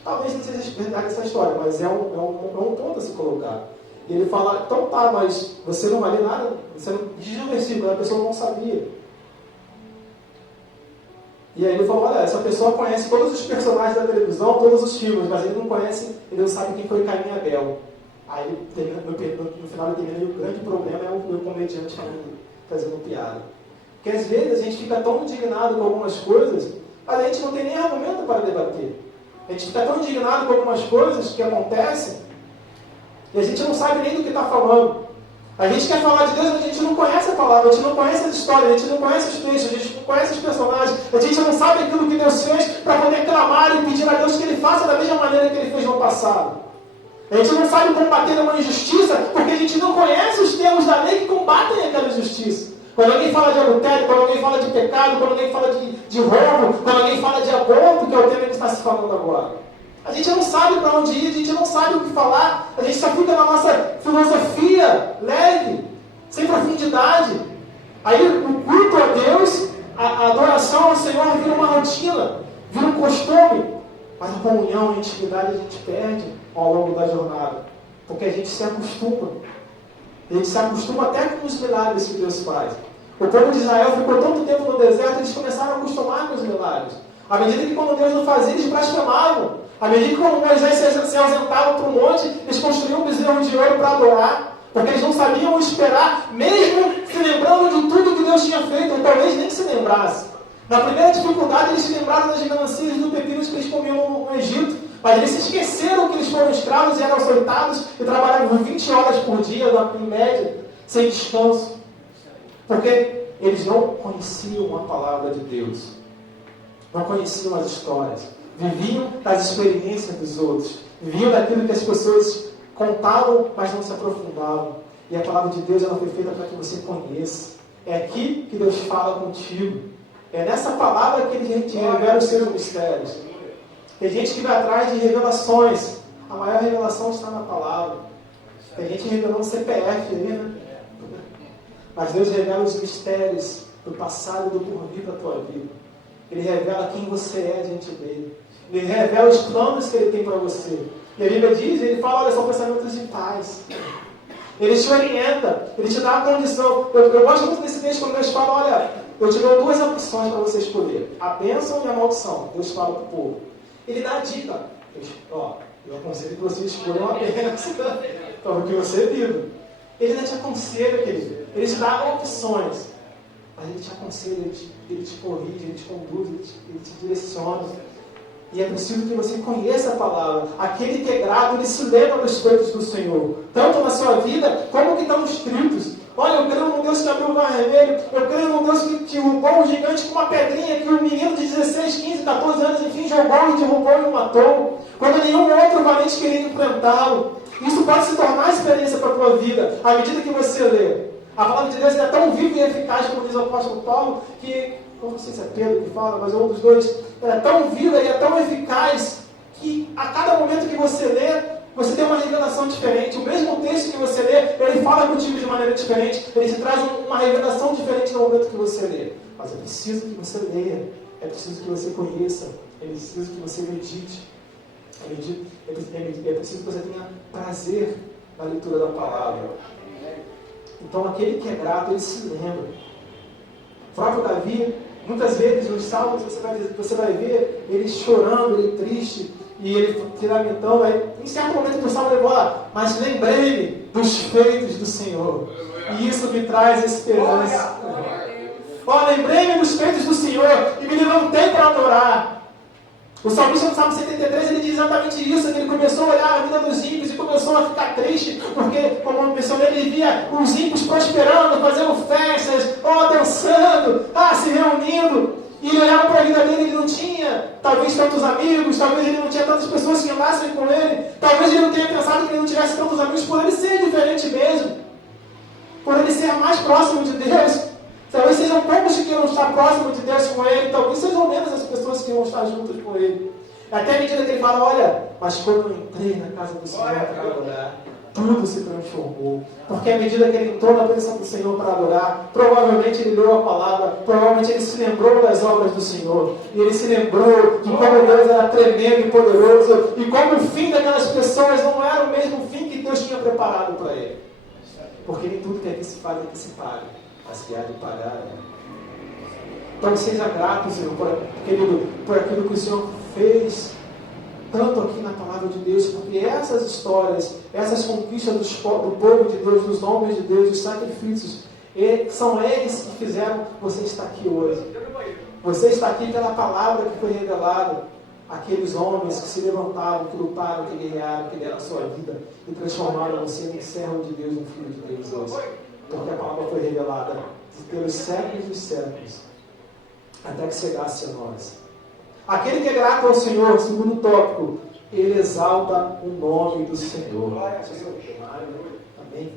Talvez não seja verdade essa história, mas é um ponto a se colocar. E ele fala, então tá, mas você não vale nada, você não diz o versículo, a pessoa não sabia. E aí ele falou, olha, essa pessoa conhece todos os personagens da televisão, todos os filmes, mas ele não conhece, ele não sabe quem foi Caim e Abel. Aí no final ele termina, e o grande problema é o comediante fazendo piada. Porque às vezes a gente fica tão indignado com algumas coisas, mas a gente não tem nem argumento para debater. A gente fica tão indignado com algumas coisas que acontecem, e a gente não sabe nem do que está falando. A gente quer falar de Deus, mas a gente não conhece a palavra, a gente não conhece as histórias, a gente não conhece os textos, a gente não conhece os personagens, a gente não sabe aquilo que Deus fez para poder clamar e pedir a Deus que Ele faça da mesma maneira que Ele fez no passado. A gente não sabe combater uma injustiça porque a gente não conhece os termos da lei que combatem aquela injustiça. Quando alguém fala de adultério, quando alguém fala de pecado, quando alguém fala de roubo, quando alguém fala de aborto, que é o tema que está se falando agora. A gente não sabe para onde ir, a gente não sabe o que falar, a gente só fica na nossa filosofia leve, sem profundidade. Aí o culto a Deus, a adoração ao Senhor vira uma rotina, vira um costume. Mas a comunhão e a intimidade a gente perde ao longo da jornada, porque a gente se acostuma. A gente se acostuma até com os milagres que Deus faz. O povo de Israel ficou tanto tempo no deserto, eles começaram a acostumar com os milagres. À medida que quando Deus não fazia, eles blasfemavam. À medida que quando Moisés se ausentava para o monte, eles construíam um bezerro de ouro para adorar. Porque eles não sabiam esperar, mesmo se lembrando de tudo que Deus tinha feito, ou talvez nem se lembrasse. Na primeira dificuldade, eles se lembraram das melancias e do pepino que eles comiam no Egito. Mas eles se esqueceram que eles foram escravos e eram açoitados e trabalhavam 20 horas por dia, em média, sem descanso. Porque eles não conheciam a palavra de Deus. Não conheciam as histórias. Viviam das experiências dos outros. Viviam daquilo que as pessoas contavam, mas não se aprofundavam. E a palavra de Deus ela foi feita para que você conheça. É aqui que Deus fala contigo. É nessa palavra que Ele te revela os seus mistérios. Tem gente que vai atrás de revelações. A maior revelação está na palavra. Tem gente revelando CPF ali, né? Mas Deus revela os mistérios do passado e do porvir da tua vida. Ele revela quem você é diante dele. Ele revela os planos que Ele tem para você. E a Bíblia diz, Ele fala, olha, são pensamentos de paz. Ele te orienta, Ele te dá a condição. Eu gosto muito desse texto quando Deus fala, olha, eu te dou duas opções para você escolher. A bênção e a maldição. Deus fala para o povo. Ele dá a dica. Eu aconselho que você escolha uma bênção para o que você vive. Ele não te aconselha, querido. Ele te dá opções. Mas Ele te aconselha, Ele te corrige, Ele te conduz, Ele te direciona. E é preciso que você conheça a palavra. Aquele que é grato, ele se lembra dos feitos do Senhor. Tanto na sua vida, como que estão escritos. Olha, eu creio num Deus que abriu o mar vermelho. Eu creio num Deus que derrubou um gigante com uma pedrinha que um menino de 16, 15, 14 anos, enfim, jogou e derrubou e o matou. Quando nenhum outro valente queria enfrentá-lo. Isso pode se tornar experiência para a tua vida, à medida que você lê. A palavra de Deus é tão viva e eficaz, como diz o apóstolo Paulo, que, não sei se é Pedro que fala, mas é um dos dois, é tão viva e é tão eficaz, que a cada momento que você lê, você tem uma revelação diferente. O mesmo texto que você lê, ele fala contigo de maneira diferente, ele te traz uma revelação diferente no momento que você lê. Mas é preciso que você leia, é preciso que você conheça, é preciso que você medite. É preciso que você tenha prazer na leitura da palavra. Então, aquele que é grato, ele se lembra. O próprio Davi, muitas vezes nos salmos, você vai ver ele chorando, ele triste, e ele se lamentando. Aí, em certo momento do salmo, ele fala, mas lembrei-me dos feitos do Senhor, e isso me traz esperança. Lembrei-me dos feitos do Senhor, e me levantei para adorar. O salmista no Salmo 73, ele diz exatamente isso, que ele começou a olhar a vida dos ímpios e começou a ficar triste, porque, como eu mencionei, ele via os ímpios prosperando, fazendo festas, dançando, se reunindo, e ele olhava para a vida dele, ele não tinha, talvez, tantos amigos, talvez ele não tinha tantas pessoas que andassem com ele, talvez ele não tenha pensado que ele não tivesse tantos amigos, por ele ser diferente mesmo, por ele ser mais próximo de Deus. Talvez sejam poucos que queiram estar próximo de Deus com Ele, talvez sejam menos as pessoas que vão estar juntas com Ele. Até a medida que Ele fala, olha, mas quando eu entrei na casa do Senhor para adorar, tudo se transformou. Porque à medida que ele entrou na presença do Senhor para adorar, provavelmente ele leu a palavra, provavelmente ele se lembrou das obras do Senhor. E ele se lembrou de como Deus era tremendo e poderoso, e como o fim daquelas pessoas não era o mesmo fim que Deus tinha preparado para ele. Porque nem tudo que aqui se faz aqui se paga, mas que há de pagar, né? Então seja grato, Senhor, por aquilo que o Senhor fez tanto aqui na palavra de Deus, porque essas histórias, essas conquistas do povo de Deus, dos homens de Deus, dos sacrifícios, são eles que fizeram você estar aqui hoje. Você está aqui pela palavra que foi revelada. Aqueles homens que se levantaram, que lutaram, que guerrearam, que deram a sua vida e transformaram você em servo de Deus, um filho de Deus hoje. Porque a palavra foi revelada pelos séculos dos séculos, até que chegasse a nós. Aquele que é grato ao Senhor, segundo o tópico, ele exalta o nome do Senhor. Amém?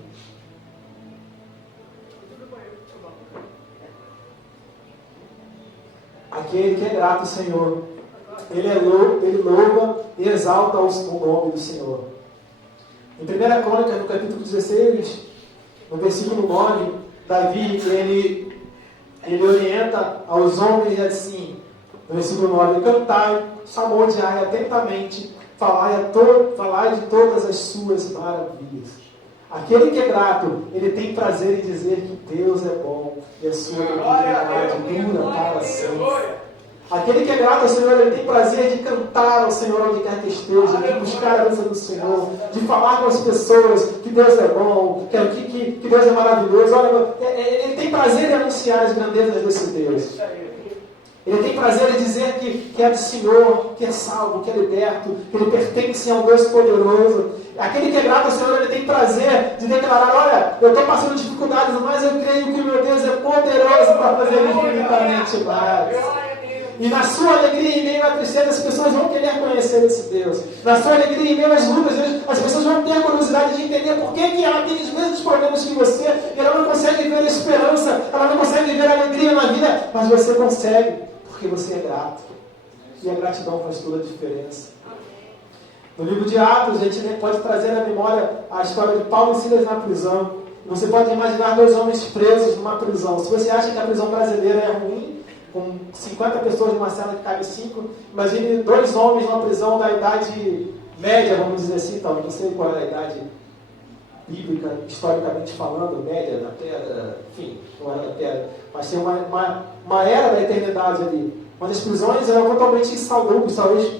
Aquele que é grato ao Senhor, ele louva e exalta o nome do Senhor. Em 1 Crônica, no capítulo 16, no versículo 9, Davi, ele orienta aos homens assim, no versículo 9, cantai, salmodiai atentamente, falai de todas as suas maravilhas. Aquele que é grato, ele tem prazer em dizer que Deus é bom e a sua bondade dura para sempre. Aquele que é grato ao Senhor, ele tem prazer de cantar ao Senhor onde quer que esteja, de buscar a bênção do Senhor, de falar com as pessoas que Deus é bom, que Deus é maravilhoso. Olha, ele tem prazer em anunciar as grandezas desse Deus. Ele tem prazer em dizer que é do Senhor, que é salvo, que é liberto, que ele pertence a um Deus poderoso. Aquele que é grato ao Senhor, ele tem prazer de declarar, olha, eu estou passando dificuldades, mas eu creio que o meu Deus é poderoso para fazer infinitamente mais. E na sua alegria e meio à tristeza, as pessoas vão querer conhecer esse Deus. Na sua alegria e meio às lutas, as pessoas vão ter a curiosidade de entender por que ela tem os mesmos problemas que você, e ela não consegue ver a esperança, ela não consegue ver a alegria na vida, mas você consegue, porque você é grato. E a gratidão faz toda a diferença. No livro de Atos, a gente pode trazer à memória a história de Paulo e Silas na prisão. Você pode imaginar 2 homens presos numa prisão. Se você acha que a prisão brasileira é ruim, com 50 pessoas numa cela que cabe 5, imagine 2 homens numa prisão da idade média, vamos dizer assim, então, não sei qual é a idade bíblica, historicamente falando, média, da pedra, enfim, não era da pedra, mas tem uma era da eternidade ali, onde as prisões eram totalmente insalubres, talvez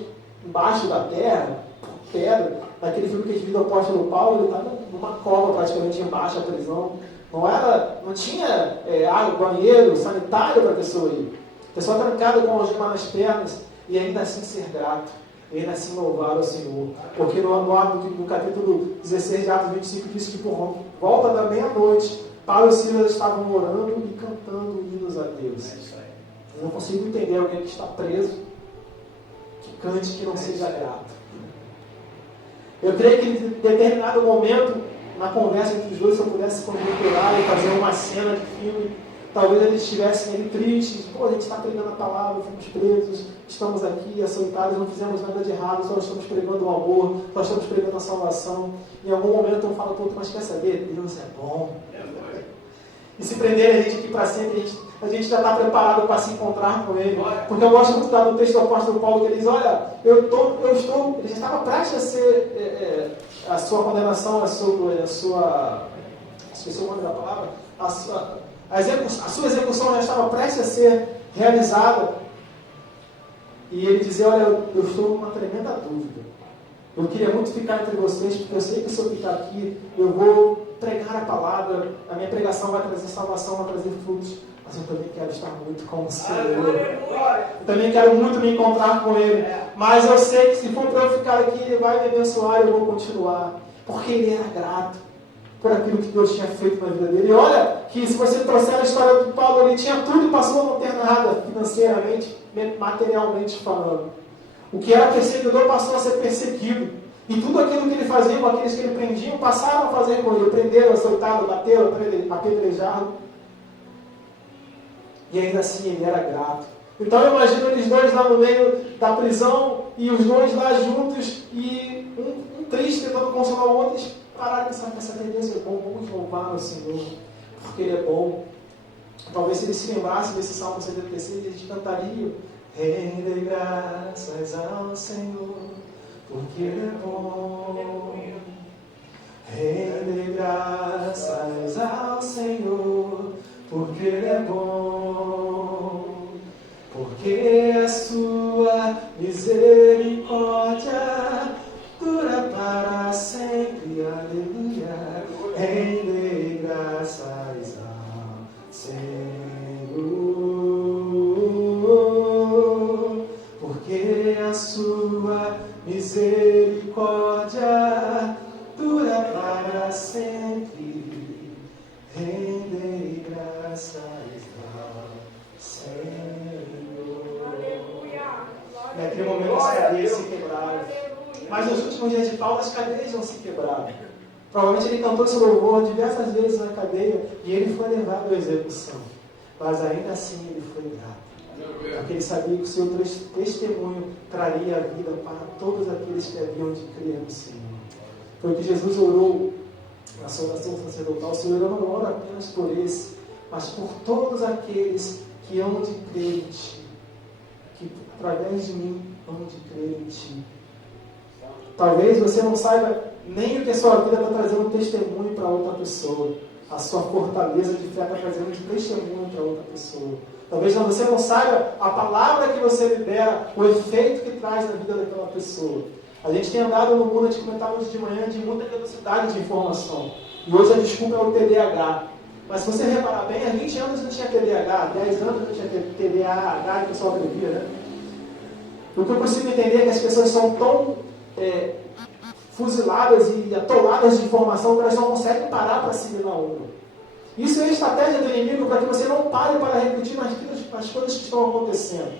embaixo da terra, pedra. Naquele filme que a gente viu do apóstolo Paulo, ele estava numa cova praticamente embaixo da prisão. Não tinha água, banheiro, sanitário para a pessoa ir. A pessoa trancada com a algema nas pernas e ainda assim ser grato. E ainda assim louvar ao Senhor. Porque no capítulo 16 de Atos 25 diz que por volta da meia-noite, Paulo e Silas estavam orando e cantando hinos a Deus. Eu não consigo entender alguém que está preso que cante que não seja grato. Eu creio que em determinado momento, na conversa entre os dois, se eu pudesse conjecturar e fazer uma cena de filme, talvez eles estivessem ali tristes, a gente está pregando a palavra, fomos presos, estamos aqui açoitados, não fizemos nada de errado, só estamos pregando o amor, só estamos pregando a salvação. Em algum momento eu falo, mas quer saber? Deus é bom. E se prender a gente aqui para sempre, a gente já está preparado para se encontrar com Ele. Porque eu gosto muito no texto do apóstolo Paulo, que ele diz, olha, ele já estava prestes a ser a sua condenação, a sua esqueci o nome da palavra, a sua execução já estava prestes a ser realizada. E ele dizia, olha, eu estou numa tremenda dúvida. Eu queria muito ficar entre vocês, porque eu sei que se eu ficar aqui, eu vou pregar a palavra, a minha pregação vai trazer salvação, vai trazer frutos, mas eu também quero estar muito com o Senhor. Eu também quero muito me encontrar com Ele. Mas eu sei que se for para eu ficar aqui, Ele vai me abençoar e eu vou continuar. Porque Ele era grato por aquilo que Deus tinha feito na vida dele. E olha, que se você trouxer a história do Paulo, ele tinha tudo e passou a não ter nada, financeiramente, materialmente falando. O que era perseguidor passou a ser perseguido. E tudo aquilo que ele fazia com aqueles que ele prendiam, passaram a fazer com ele. Prenderam, açoitaram, bateram, apedrejaram. E ainda assim ele era grato. Então eu imagino eles dois lá no meio da prisão, e os dois lá juntos, e um triste tentando consolar o outro. parar de pensar que essa Deus é bom, vamos louvar o Senhor, porque Ele é bom. Talvez se ele se lembrasse desse Salmo 76, a gente cantaria: rende graças ao Senhor, porque Ele é bom. Rende graças ao Senhor, porque Ele é bom. Porque a sua misericórdia dura para sempre. Aleluia. Rende graças ao Senhor, porque a sua misericórdia dura para sempre. Rende graças ao Senhor. Naquele momento as cadeias se quebraram. Mas nos últimos dias de Paulo as cadeias não se quebraram. Provavelmente ele cantou esse louvor diversas vezes na cadeia e ele foi levado à execução. Mas ainda assim ele foi grato. Porque ele sabia que o seu testemunho traria a vida para todos aqueles que haviam de crer no Senhor. Foi o que Jesus orou na sua oração sacerdotal. O Senhor não ora apenas por esse, mas por todos aqueles que hão de crer em Ti, que através de mim hão de crer em Ti. Talvez você não saiba nem o que a sua vida está trazendo testemunho para outra pessoa. A sua fortaleza de fé está trazendo testemunho para outra pessoa. Talvez você não saiba a palavra que você libera, o efeito que traz na vida daquela pessoa. A gente tem andado no mundo, a gente comentava hoje de manhã, de muita velocidade de informação. E hoje a desculpa é o TDAH. Mas se você reparar bem, há 20 anos não tinha TDAH, há 10 anos não tinha TDAH, que o pessoal abrevia, né? O que eu consigo entender é que as pessoas são tão fuziladas e atoladas de informação que elas não conseguem parar para assimilar uma. Isso é a estratégia do inimigo para que você não pare para refletir nas coisas que estão acontecendo.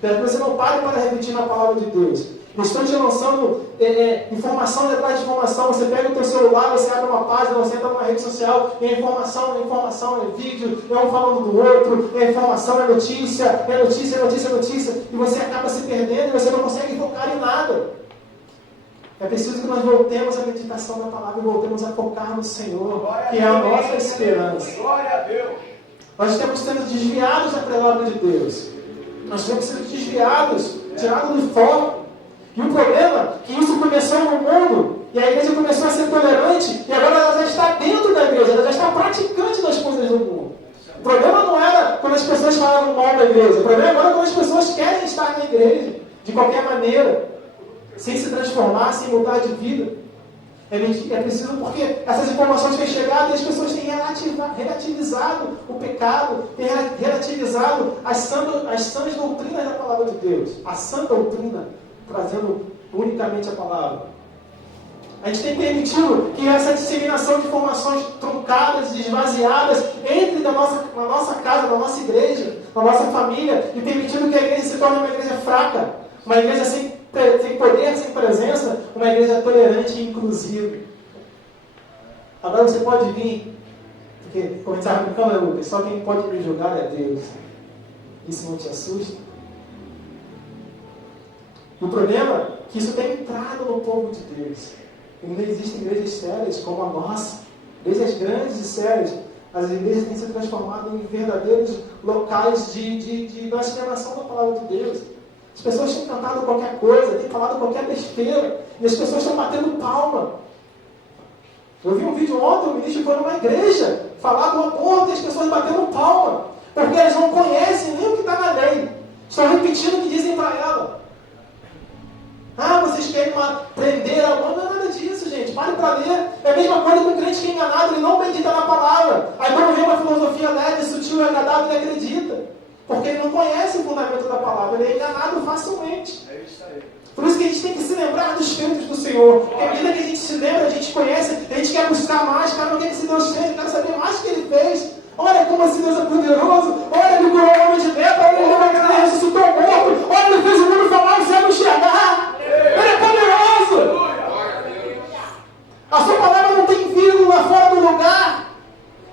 Para que você não pare para refletir na palavra de Deus. Eles estão te lançando informação atrás de informação. Você pega o teu celular, você abre uma página, você entra numa rede social, e é informação, é vídeo, é um falando do outro, é informação, é notícia, é notícia, é notícia, é notícia. E você acaba se perdendo e você não consegue focar em nada. É preciso que nós voltemos à meditação da palavra e voltemos a focar no Senhor, que é a nossa esperança. Glória a Deus. Nós estamos sendo desviados da palavra de Deus. Nós estamos sendo desviados, tirados do foco. E o problema é que isso começou no mundo, e a igreja começou a ser tolerante, e agora ela já está dentro da igreja, ela já está praticante das coisas do mundo. O problema não era quando as pessoas falavam mal da igreja, o problema agora é quando as pessoas querem estar na igreja, de qualquer maneira, sem se transformar, sem mudar de vida. É preciso porque essas informações têm chegado e as pessoas têm relativizado o pecado, têm relativizado as sãs doutrinas da palavra de Deus, a sã doutrina, trazendo unicamente a palavra. A gente tem permitido que essa disseminação de informações truncadas, esvaziadas, entre na nossa casa, na nossa igreja, na nossa família, e permitindo que a igreja se torne uma igreja fraca, uma igreja sem poder, sem presença, uma igreja tolerante e inclusiva. Agora você pode vir, porque, como a gente estava brincando, né, Lucas? Só quem pode me julgar é Deus. Isso não te assusta? O problema é que isso tem entrado no povo de Deus. Ainda existem igrejas sérias como a nossa, igrejas grandes e sérias. As igrejas têm se transformado em verdadeiros locais de blasfemação da palavra de Deus. As pessoas têm cantado qualquer coisa, têm falado qualquer besteira, e as pessoas estão batendo palma. Eu vi um vídeo ontem, o ministro foi numa igreja falar do aborto e as pessoas batendo palma, porque elas não conhecem nem o que está na lei. Estão repetindo o que dizem para ela. Ah, vocês querem prender a mão? Não é nada disso, gente. Pare para ler. É a mesma coisa que o crente que é enganado, ele não medita na palavra. Aí quando vem uma filosofia leve, sutil e agradável, ele acredita. Porque ele não conhece o fundamento da palavra. Ele é enganado facilmente. É isso aí. Por isso que a gente tem que se lembrar dos feitos do Senhor. Porque à medida que a gente se lembra, a gente conhece, a gente quer buscar mais. Cara, o que esse Deus fez? Eu quero saber mais o que Ele fez. Olha como esse Deus é poderoso. Olha, Ele curou o homem de lepra. Olha, Ele ressuscitou o morto. Olha, Ele fez o mundo falar, o céu não enxergar. Ele é poderoso. A sua palavra não tem vírgula fora do lugar.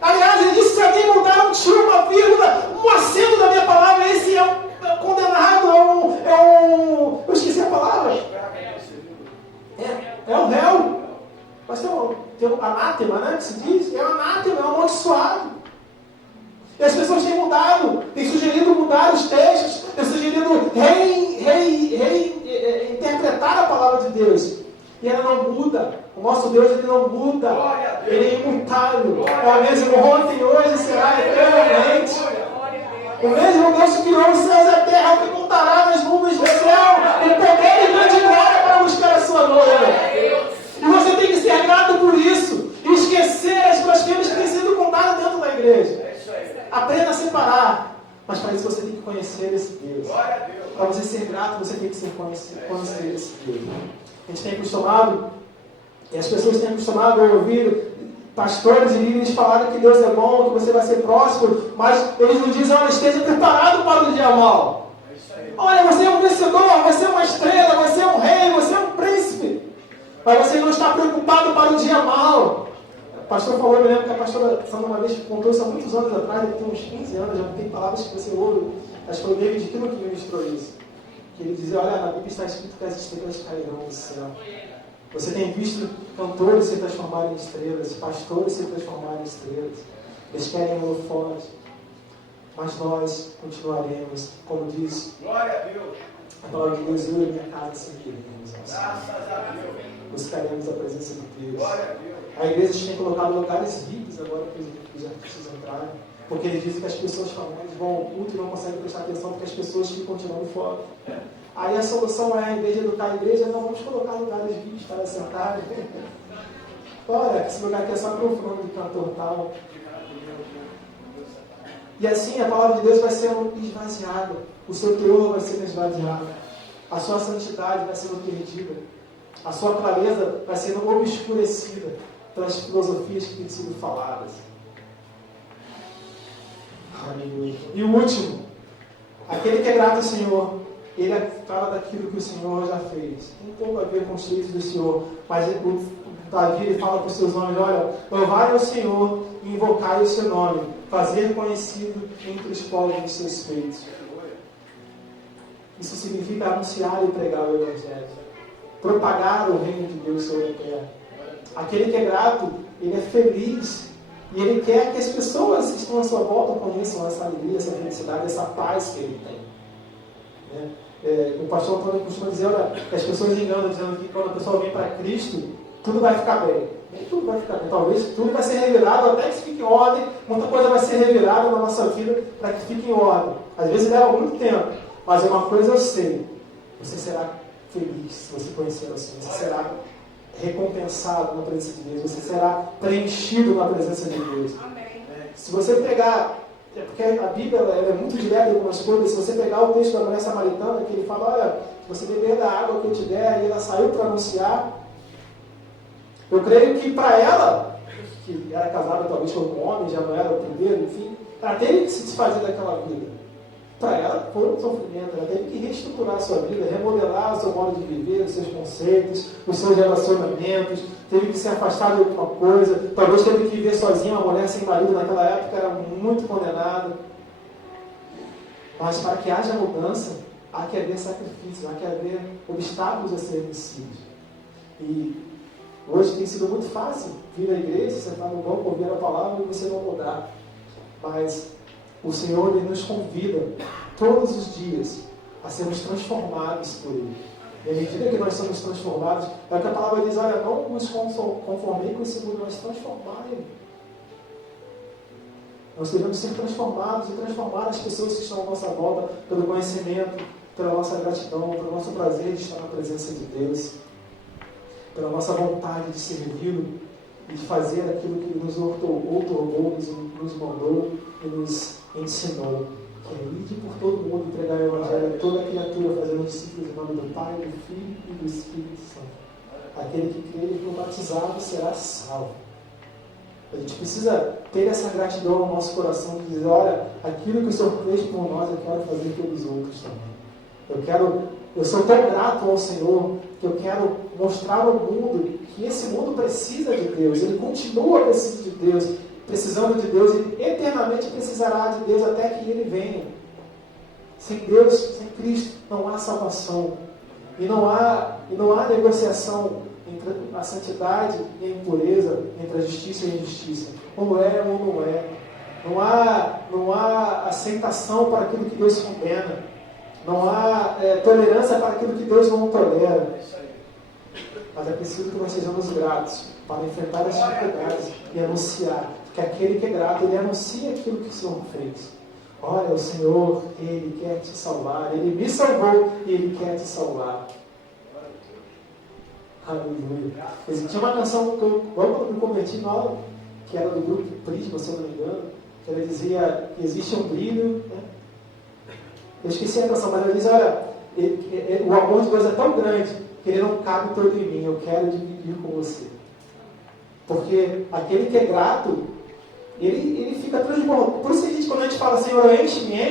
Aliás, Ele disse, se alguém mudar um tiro, uma vírgula, um acento da minha palavra, esse é um condenado, eu esqueci a palavra. É um réu. Mas tem um anátema, né, que se diz, é um anátema, é um amaldiçoado. E as pessoas têm mudado, têm sugerido mudar os textos, têm sugerido reinterpretar a palavra de Deus. E ela não muda. O nosso Deus, ele não muda. Ele é imutável. É o mesmo ontem, hoje, será eternamente. O mesmo Deus que criou os céus e a terra, que montará nas nuvens do céu, em poder e grande glória para buscar a sua noiva. E você tem que ser grato por isso. E esquecer as blasfêmias que têm sido contadas dentro da igreja. Aprenda a separar. Mas para isso você tem que conhecer esse Deus. Para você ser grato, você tem que conhecer esse Deus. A gente tem acostumado, e as pessoas têm acostumado a ouvir pastores e líderes falarem que Deus é bom, que você vai ser próspero, mas eles nos dizem, olha, esteja preparado para o dia mal. Olha, você é um vencedor, você é uma estrela, você é um rei, você é um príncipe. Mas você não está preocupado para o dia mal. O pastor falou, eu lembro que a pastora Sandra uma vez contou isso há muitos anos atrás, deve ter uns 15 anos, já tem palavras que você ouve, acho que foi o David Kino que ministrou isso. Que ele dizia, olha, na Bíblia está escrito que as estrelas cairão do céu. Você tem visto cantores se transformarem em estrelas, pastores se transformarem em estrelas. Eles querem holofotes. Mas nós continuaremos, como diz a palavra de Deus, eu e minha casa seguiremos. Buscaremos a presença de Deus. A igreja tem colocado lugares VIPs agora para os artistas entrarem. Porque eles dizem que as pessoas famosas vão ao culto e não conseguem prestar atenção porque as pessoas ficam tirando foto. Aí a solução é, em vez de educar a igreja, não vamos colocar lugares VIPs para sentarem. Olha, esse lugar aqui é só para o fulano de cantor tal. E assim a palavra de Deus vai ser esvaziada. O seu teor vai ser esvaziado. A sua santidade vai sendo perdida. A sua clareza vai sendo obscurecida pelas filosofias que têm sido faladas. Aleluia. E o último, aquele que é grato ao Senhor, ele fala daquilo que o Senhor já fez. Tem pouco a ver com os feitos do Senhor, mas o Davi ele fala para os seus homens, olha, louvai ao Senhor e invocai o seu nome, fazer conhecido entre os povos os seus feitos. Isso significa anunciar e pregar o Evangelho, propagar o reino de Deus sobre a terra. Aquele que é grato, ele é feliz. E ele quer que as pessoas que estão à sua volta conheçam essa alegria, essa felicidade, essa paz que ele tem. O pastor Antônio costuma dizer, olha, que as pessoas enganam dizendo que quando a pessoa vem para Cristo, tudo vai ficar bem. Nem tudo vai ficar bem. Talvez tudo vai ser revirado até que fique em ordem. Muita coisa vai ser revirada na nossa vida para que fique em ordem. Às vezes leva muito tempo. Mas uma coisa eu sei. Você será feliz se você conhecer o Senhor. Você será recompensado na presença de Deus, você será preenchido na presença de Deus. Amém. Se você pegar, porque a Bíblia ela é muito direta em algumas coisas, se você pegar o texto da mulher samaritana, que ele fala, olha, se você beber da água que eu te der, e ela saiu para anunciar, eu creio que para ela, que era casada talvez com um homem, já não era o primeiro, enfim, ela teve que se desfazer daquela vida. Para ela foi um sofrimento, ela teve que reestruturar a sua vida, remodelar o seu modo de viver, os seus conceitos, os seus relacionamentos, teve que se afastar de alguma coisa, talvez teve que viver sozinha, uma mulher sem marido naquela época era muito condenada. Mas para que haja mudança, há que haver sacrifícios, há que haver obstáculos a serem vencidos. E hoje tem sido muito fácil vir à igreja, sentar no banco, ouvir a palavra e você não mudar. Mas o Senhor ele nos convida todos os dias a sermos transformados por Ele. E à medida que nós somos transformados, é o que a palavra diz, olha, não nos conformei com esse mundo, mas transformai-o. Nós devemos ser transformados e transformar as pessoas que estão à nossa volta pelo conhecimento, pela nossa gratidão, pelo nosso prazer de estar na presença de Deus, pela nossa vontade de servi-lo e de fazer aquilo que Ele nos outorgou, nos mandou e nos ensinou, que é ir por todo mundo e pregar o Evangelho a toda criatura, fazendo discípulos em nome do Pai, do Filho e do Espírito Santo. Aquele que crê e for batizado será salvo. A gente precisa ter essa gratidão no nosso coração de dizer, olha, aquilo que o Senhor fez por nós, eu quero fazer pelos outros também. Eu sou tão grato ao Senhor que eu quero mostrar ao mundo que esse mundo precisa de Deus, ele continua precisando de Deus, e eternamente precisará de Deus até que Ele venha. Sem Deus, sem Cristo, não há salvação. E não há negociação entre a santidade e a impureza, entre a justiça e a injustiça. Ou é ou não é. Não há aceitação para aquilo que Deus condena. Não há tolerância para aquilo que Deus não tolera. Mas é preciso que nós sejamos gratos para enfrentar as dificuldades e anunciar que aquele que é grato, ele anuncia aquilo que o Senhor fez. Olha, o Senhor, Ele quer te salvar. Ele me salvou e Ele quer te salvar. Aleluia. Tinha uma canção que eu, logo quando me converti nova, que era do grupo Prisma, se eu não me engano, que ela dizia que existe um brilho, né? Eu esqueci a canção, mas ela diz, olha, o amor de Deus é tão grande que ele não cabe todo em mim, eu quero dividir com você. Porque aquele que é grato, ele fica transbordando. Por isso que quando a gente fala, Senhor, enche-me,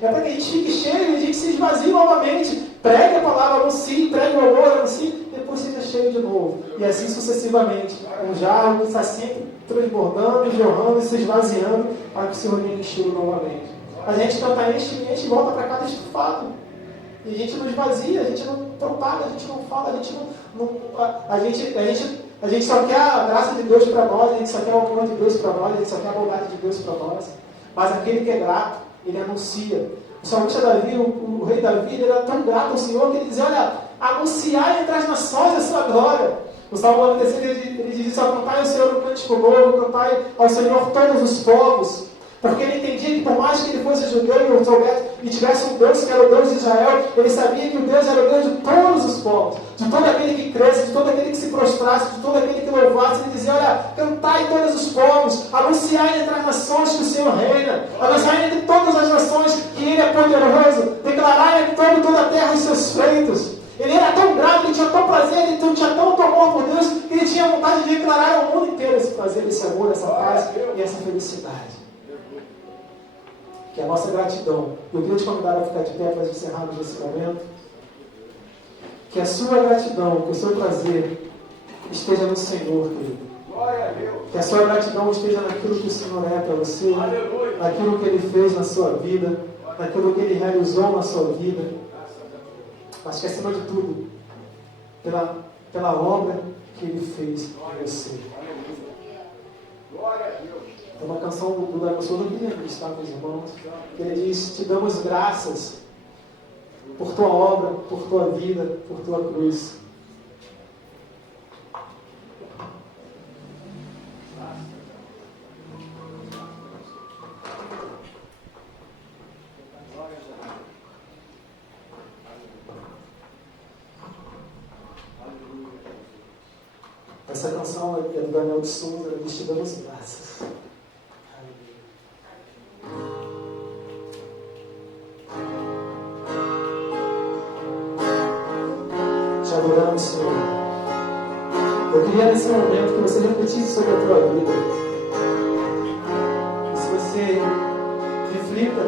é para que a gente fique cheio e a gente se esvazie novamente. Pregue a palavra, anuncie, pregue o amor, anuncie, depois seja cheio de novo. E assim sucessivamente. Um jarro que está sempre transbordando, jorrando e se esvaziando para que o Senhor venha encher novamente. A gente canta enche-me e volta para casa estufado. E a gente não esvazia, a gente não propaga, a gente não fala, a gente só quer a graça de Deus para nós, a gente só quer o amor de Deus para nós, a gente só quer a bondade de Deus para nós. Mas aquele que é grato, ele anuncia. O salmista Davi, o rei Davi, ele era tão grato ao Senhor que ele dizia, olha, anunciar entre as nações a sua glória. O Salmo 93, ele diz isso, cantai ao Senhor um cântico novo, cantai ao Senhor todos os povos. Porque ele entendia que por mais que ele fosse judeu e tivesse um Deus que era o Deus de Israel, ele sabia que o Deus era o Deus de todos os povos, de todo aquele que cresce, de todo aquele que se prostrasse, de todo aquele que louvasse. Ele dizia, olha, cantai todos os povos, anunciai entre as nações que o Senhor reina, anunciai entre todas as nações que Ele é poderoso, declarai em toda a terra os seus feitos. Ele era tão grato, ele tinha tão prazer, ele tinha tanto amor por Deus, que ele tinha vontade de declarar ao mundo inteiro esse prazer, esse amor, essa paz e essa felicidade. Que é a nossa gratidão. Eu queria te convidar a ficar de pé para encerrarmos nesse momento. Que a sua gratidão, que o seu prazer esteja no Senhor, querido. Que a sua gratidão esteja naquilo que o Senhor é para você, naquilo que Ele fez na sua vida, naquilo que Ele realizou na sua vida. Mas que acima de tudo, pela obra que Ele fez em você. É uma canção do Dagossou do Guilherme, que está com os irmãos. Que ele diz, te damos graças por tua obra, por tua vida, por tua cruz. Essa canção é do Daniel de Souza, ele diz, te damos graças. Te adoramos, Senhor. Eu queria nesse momento que você refletisse sobre a tua vida. E se você reflita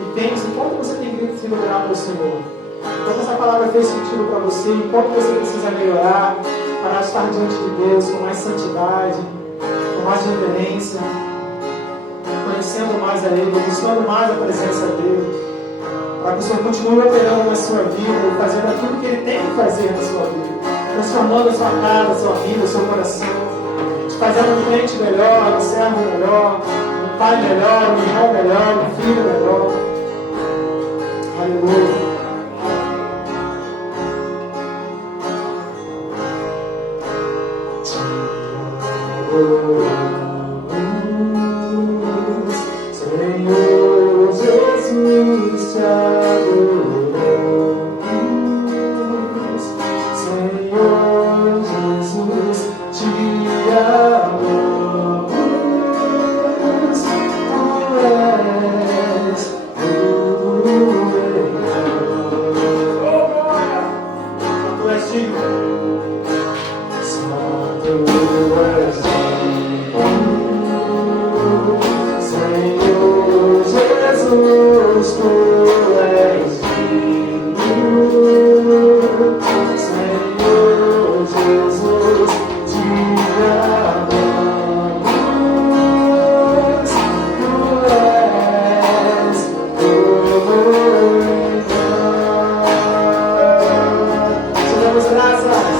e pense em quanto você tem sido grato ao Senhor. Enquanto essa palavra fez sentido para você, enquanto você precisa melhorar, para estar diante de Deus com mais santidade, com mais reverência, conhecendo mais a Ele, buscando mais a presença dEle, para que o Senhor continue operando na sua vida, fazendo aquilo que Ele tem que fazer na sua vida, transformando a sua casa, a sua vida, o seu coração, te fazendo um crente melhor, um servo melhor, um pai melhor, um irmão melhor, um filho melhor. Aleluia. Senhor Jesus, te adoramos. Senhor Jesus, te amamos. Tu és digno. Santo és digno. Senhor Jesus, tu és digno. Senhor Jesus, te amamos. Tu és glorioso. Te damos graças.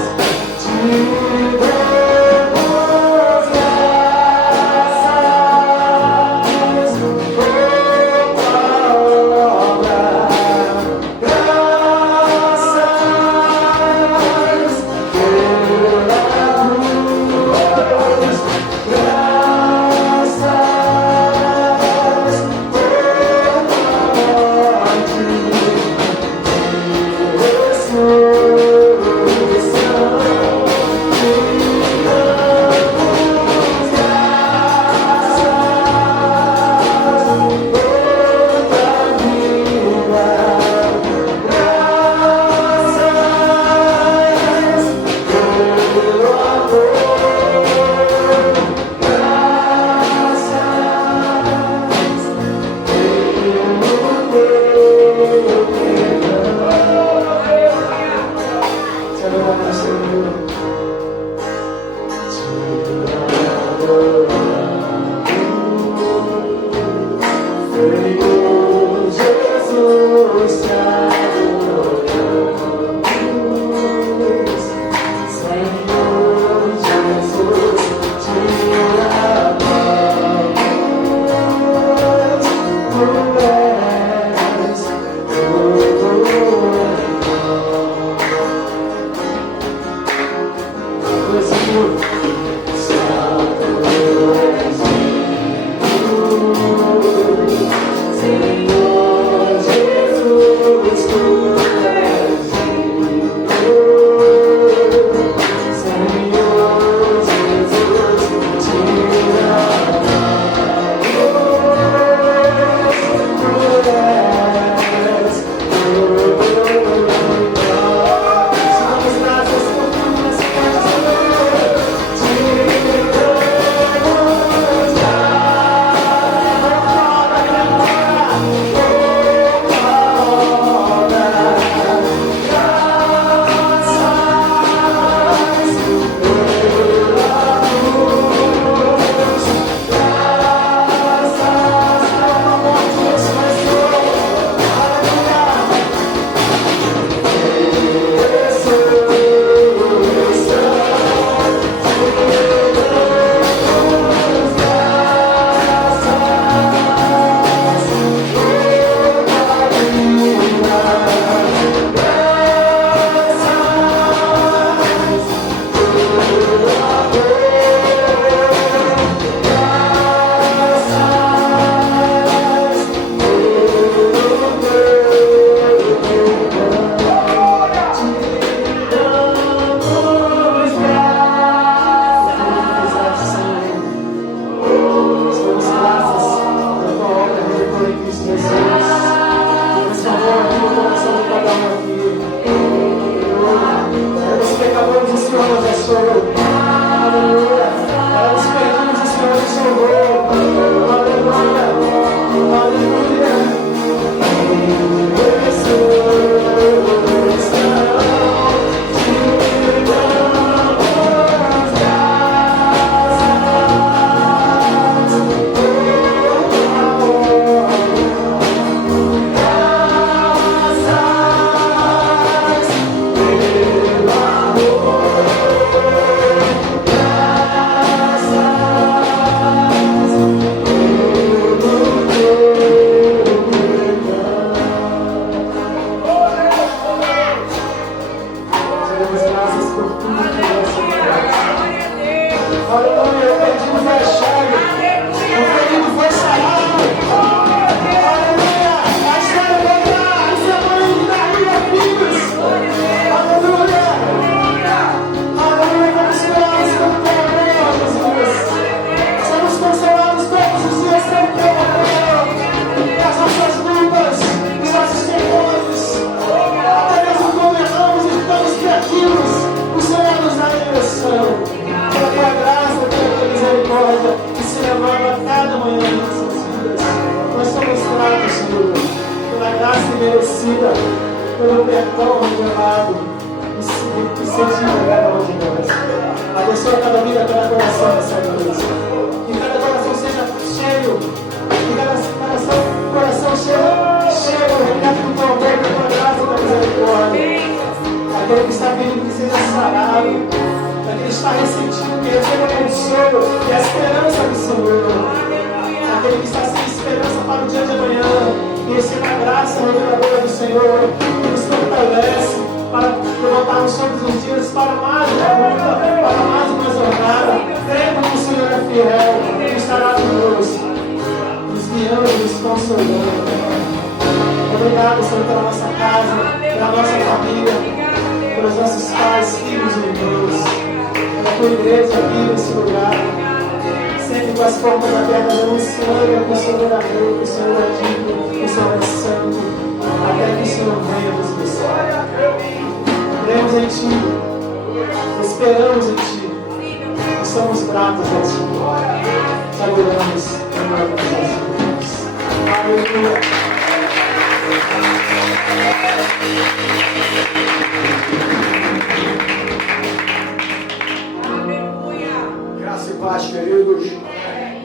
Graça e paz, queridos.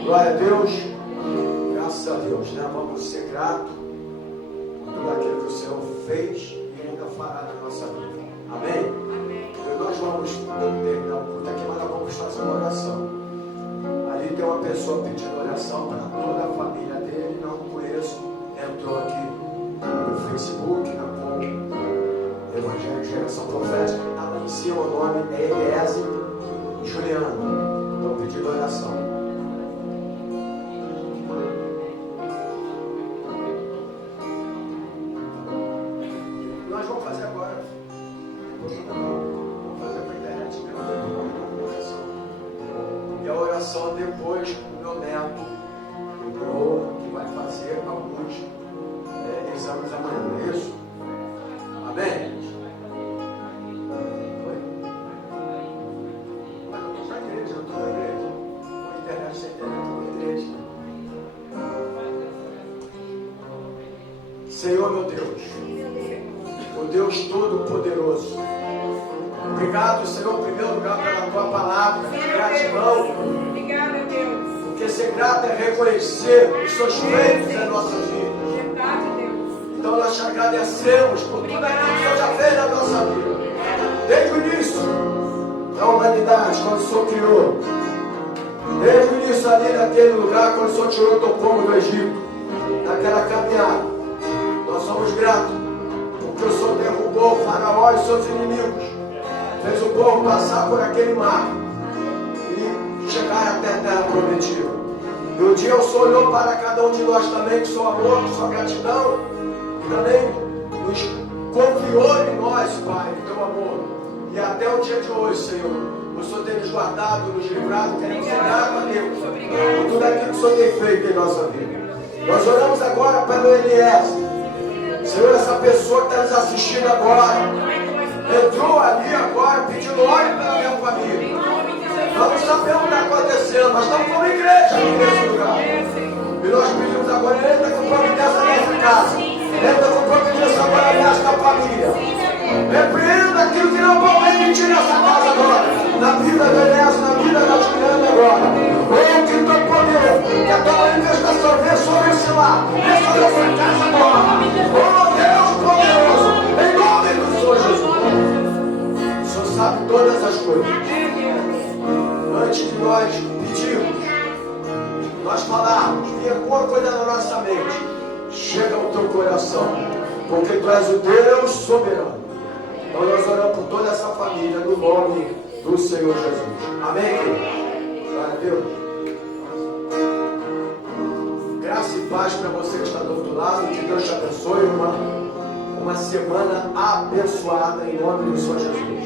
Glória a Deus. Graças a Deus, né? Vamos ser gratos por tudo aquilo que o Senhor fez e ainda fará na nossa vida. Amém? Então nós vamos terminar o culto aqui, mas nós vamos fazer uma oração. Ali tem uma pessoa pedindo oração para toda a família dele, não conheço. Entrou aqui no Facebook, na com Evangelho de Geração Profética. Está lá em cima, o nome é Eliezer Juliano. Estão pedindo oração. Nós vamos fazer agora. Vamos fazer para a internet mesmo. Oração. E a oração depois o meu neto, o Bruno, que vai fazer alguns exames amanhã. É isso? Amém? Mas eu estou na igreja, eu estou na igreja. Com internet, sem internet, eu estou na igreja. Senhor, meu Deus, o Deus Todo-Poderoso, obrigado, Senhor, em primeiro lugar, pela tua palavra, gratidão. Obrigada, Deus. Porque ser grato é reconhecer os seus feitos em nossas vidas. Verdade, Deus. Então nós te agradecemos por tudo aquilo que o Senhor já fez na nossa vida. Desde o início da humanidade, quando o Senhor criou. Desde o início ali naquele lugar, quando o Senhor tirou o teu povo do Egito. Naquela caminhada. Nós somos gratos. Porque o Senhor derrubou o faraó e seus inimigos. Fez o povo passar por aquele mar. E chegar até a terra prometida. E um dia o Senhor olhou para cada um de nós também, com seu amor, com sua gratidão. E também nos confiou em nós, Pai, o teu amor. E até o dia de hoje, Senhor, o Senhor tem nos guardado, nos livrado. Queremos ser grato a Deus por tudo aquilo que o Senhor tem feito em nossa vida. Nós oramos agora pelo Eliezer. Senhor, essa pessoa que está nos assistindo agora, entrou ali agora pedindo óleo pela minha família. Não sabemos o que está acontecendo, mas estamos como igreja aqui nesse lugar. E nós pedimos agora, entra com providência nessa casa. Entra com providência agora nesta família. Repreenda aquilo que não vão permitir nessa casa agora. Na vida do Eliezer, na vida da Juliana agora. Oh, que teu poder, que a tua manifestação vem sobre esse lar, vem sobre essa casa agora. Oh, Deus poderoso, em nome do Senhor Jesus. O Senhor sabe todas as coisas. Antes de nós pedirmos, nós falarmos, vir alguma coisa na nossa mente, chega ao teu coração, porque tu és o Deus soberano. Então nós oramos por toda essa família, no nome do Senhor Jesus. Amém, querido? Glória a Deus. Graça e paz para você que está do outro lado, que Deus te abençoe, uma semana abençoada em nome do Senhor Jesus.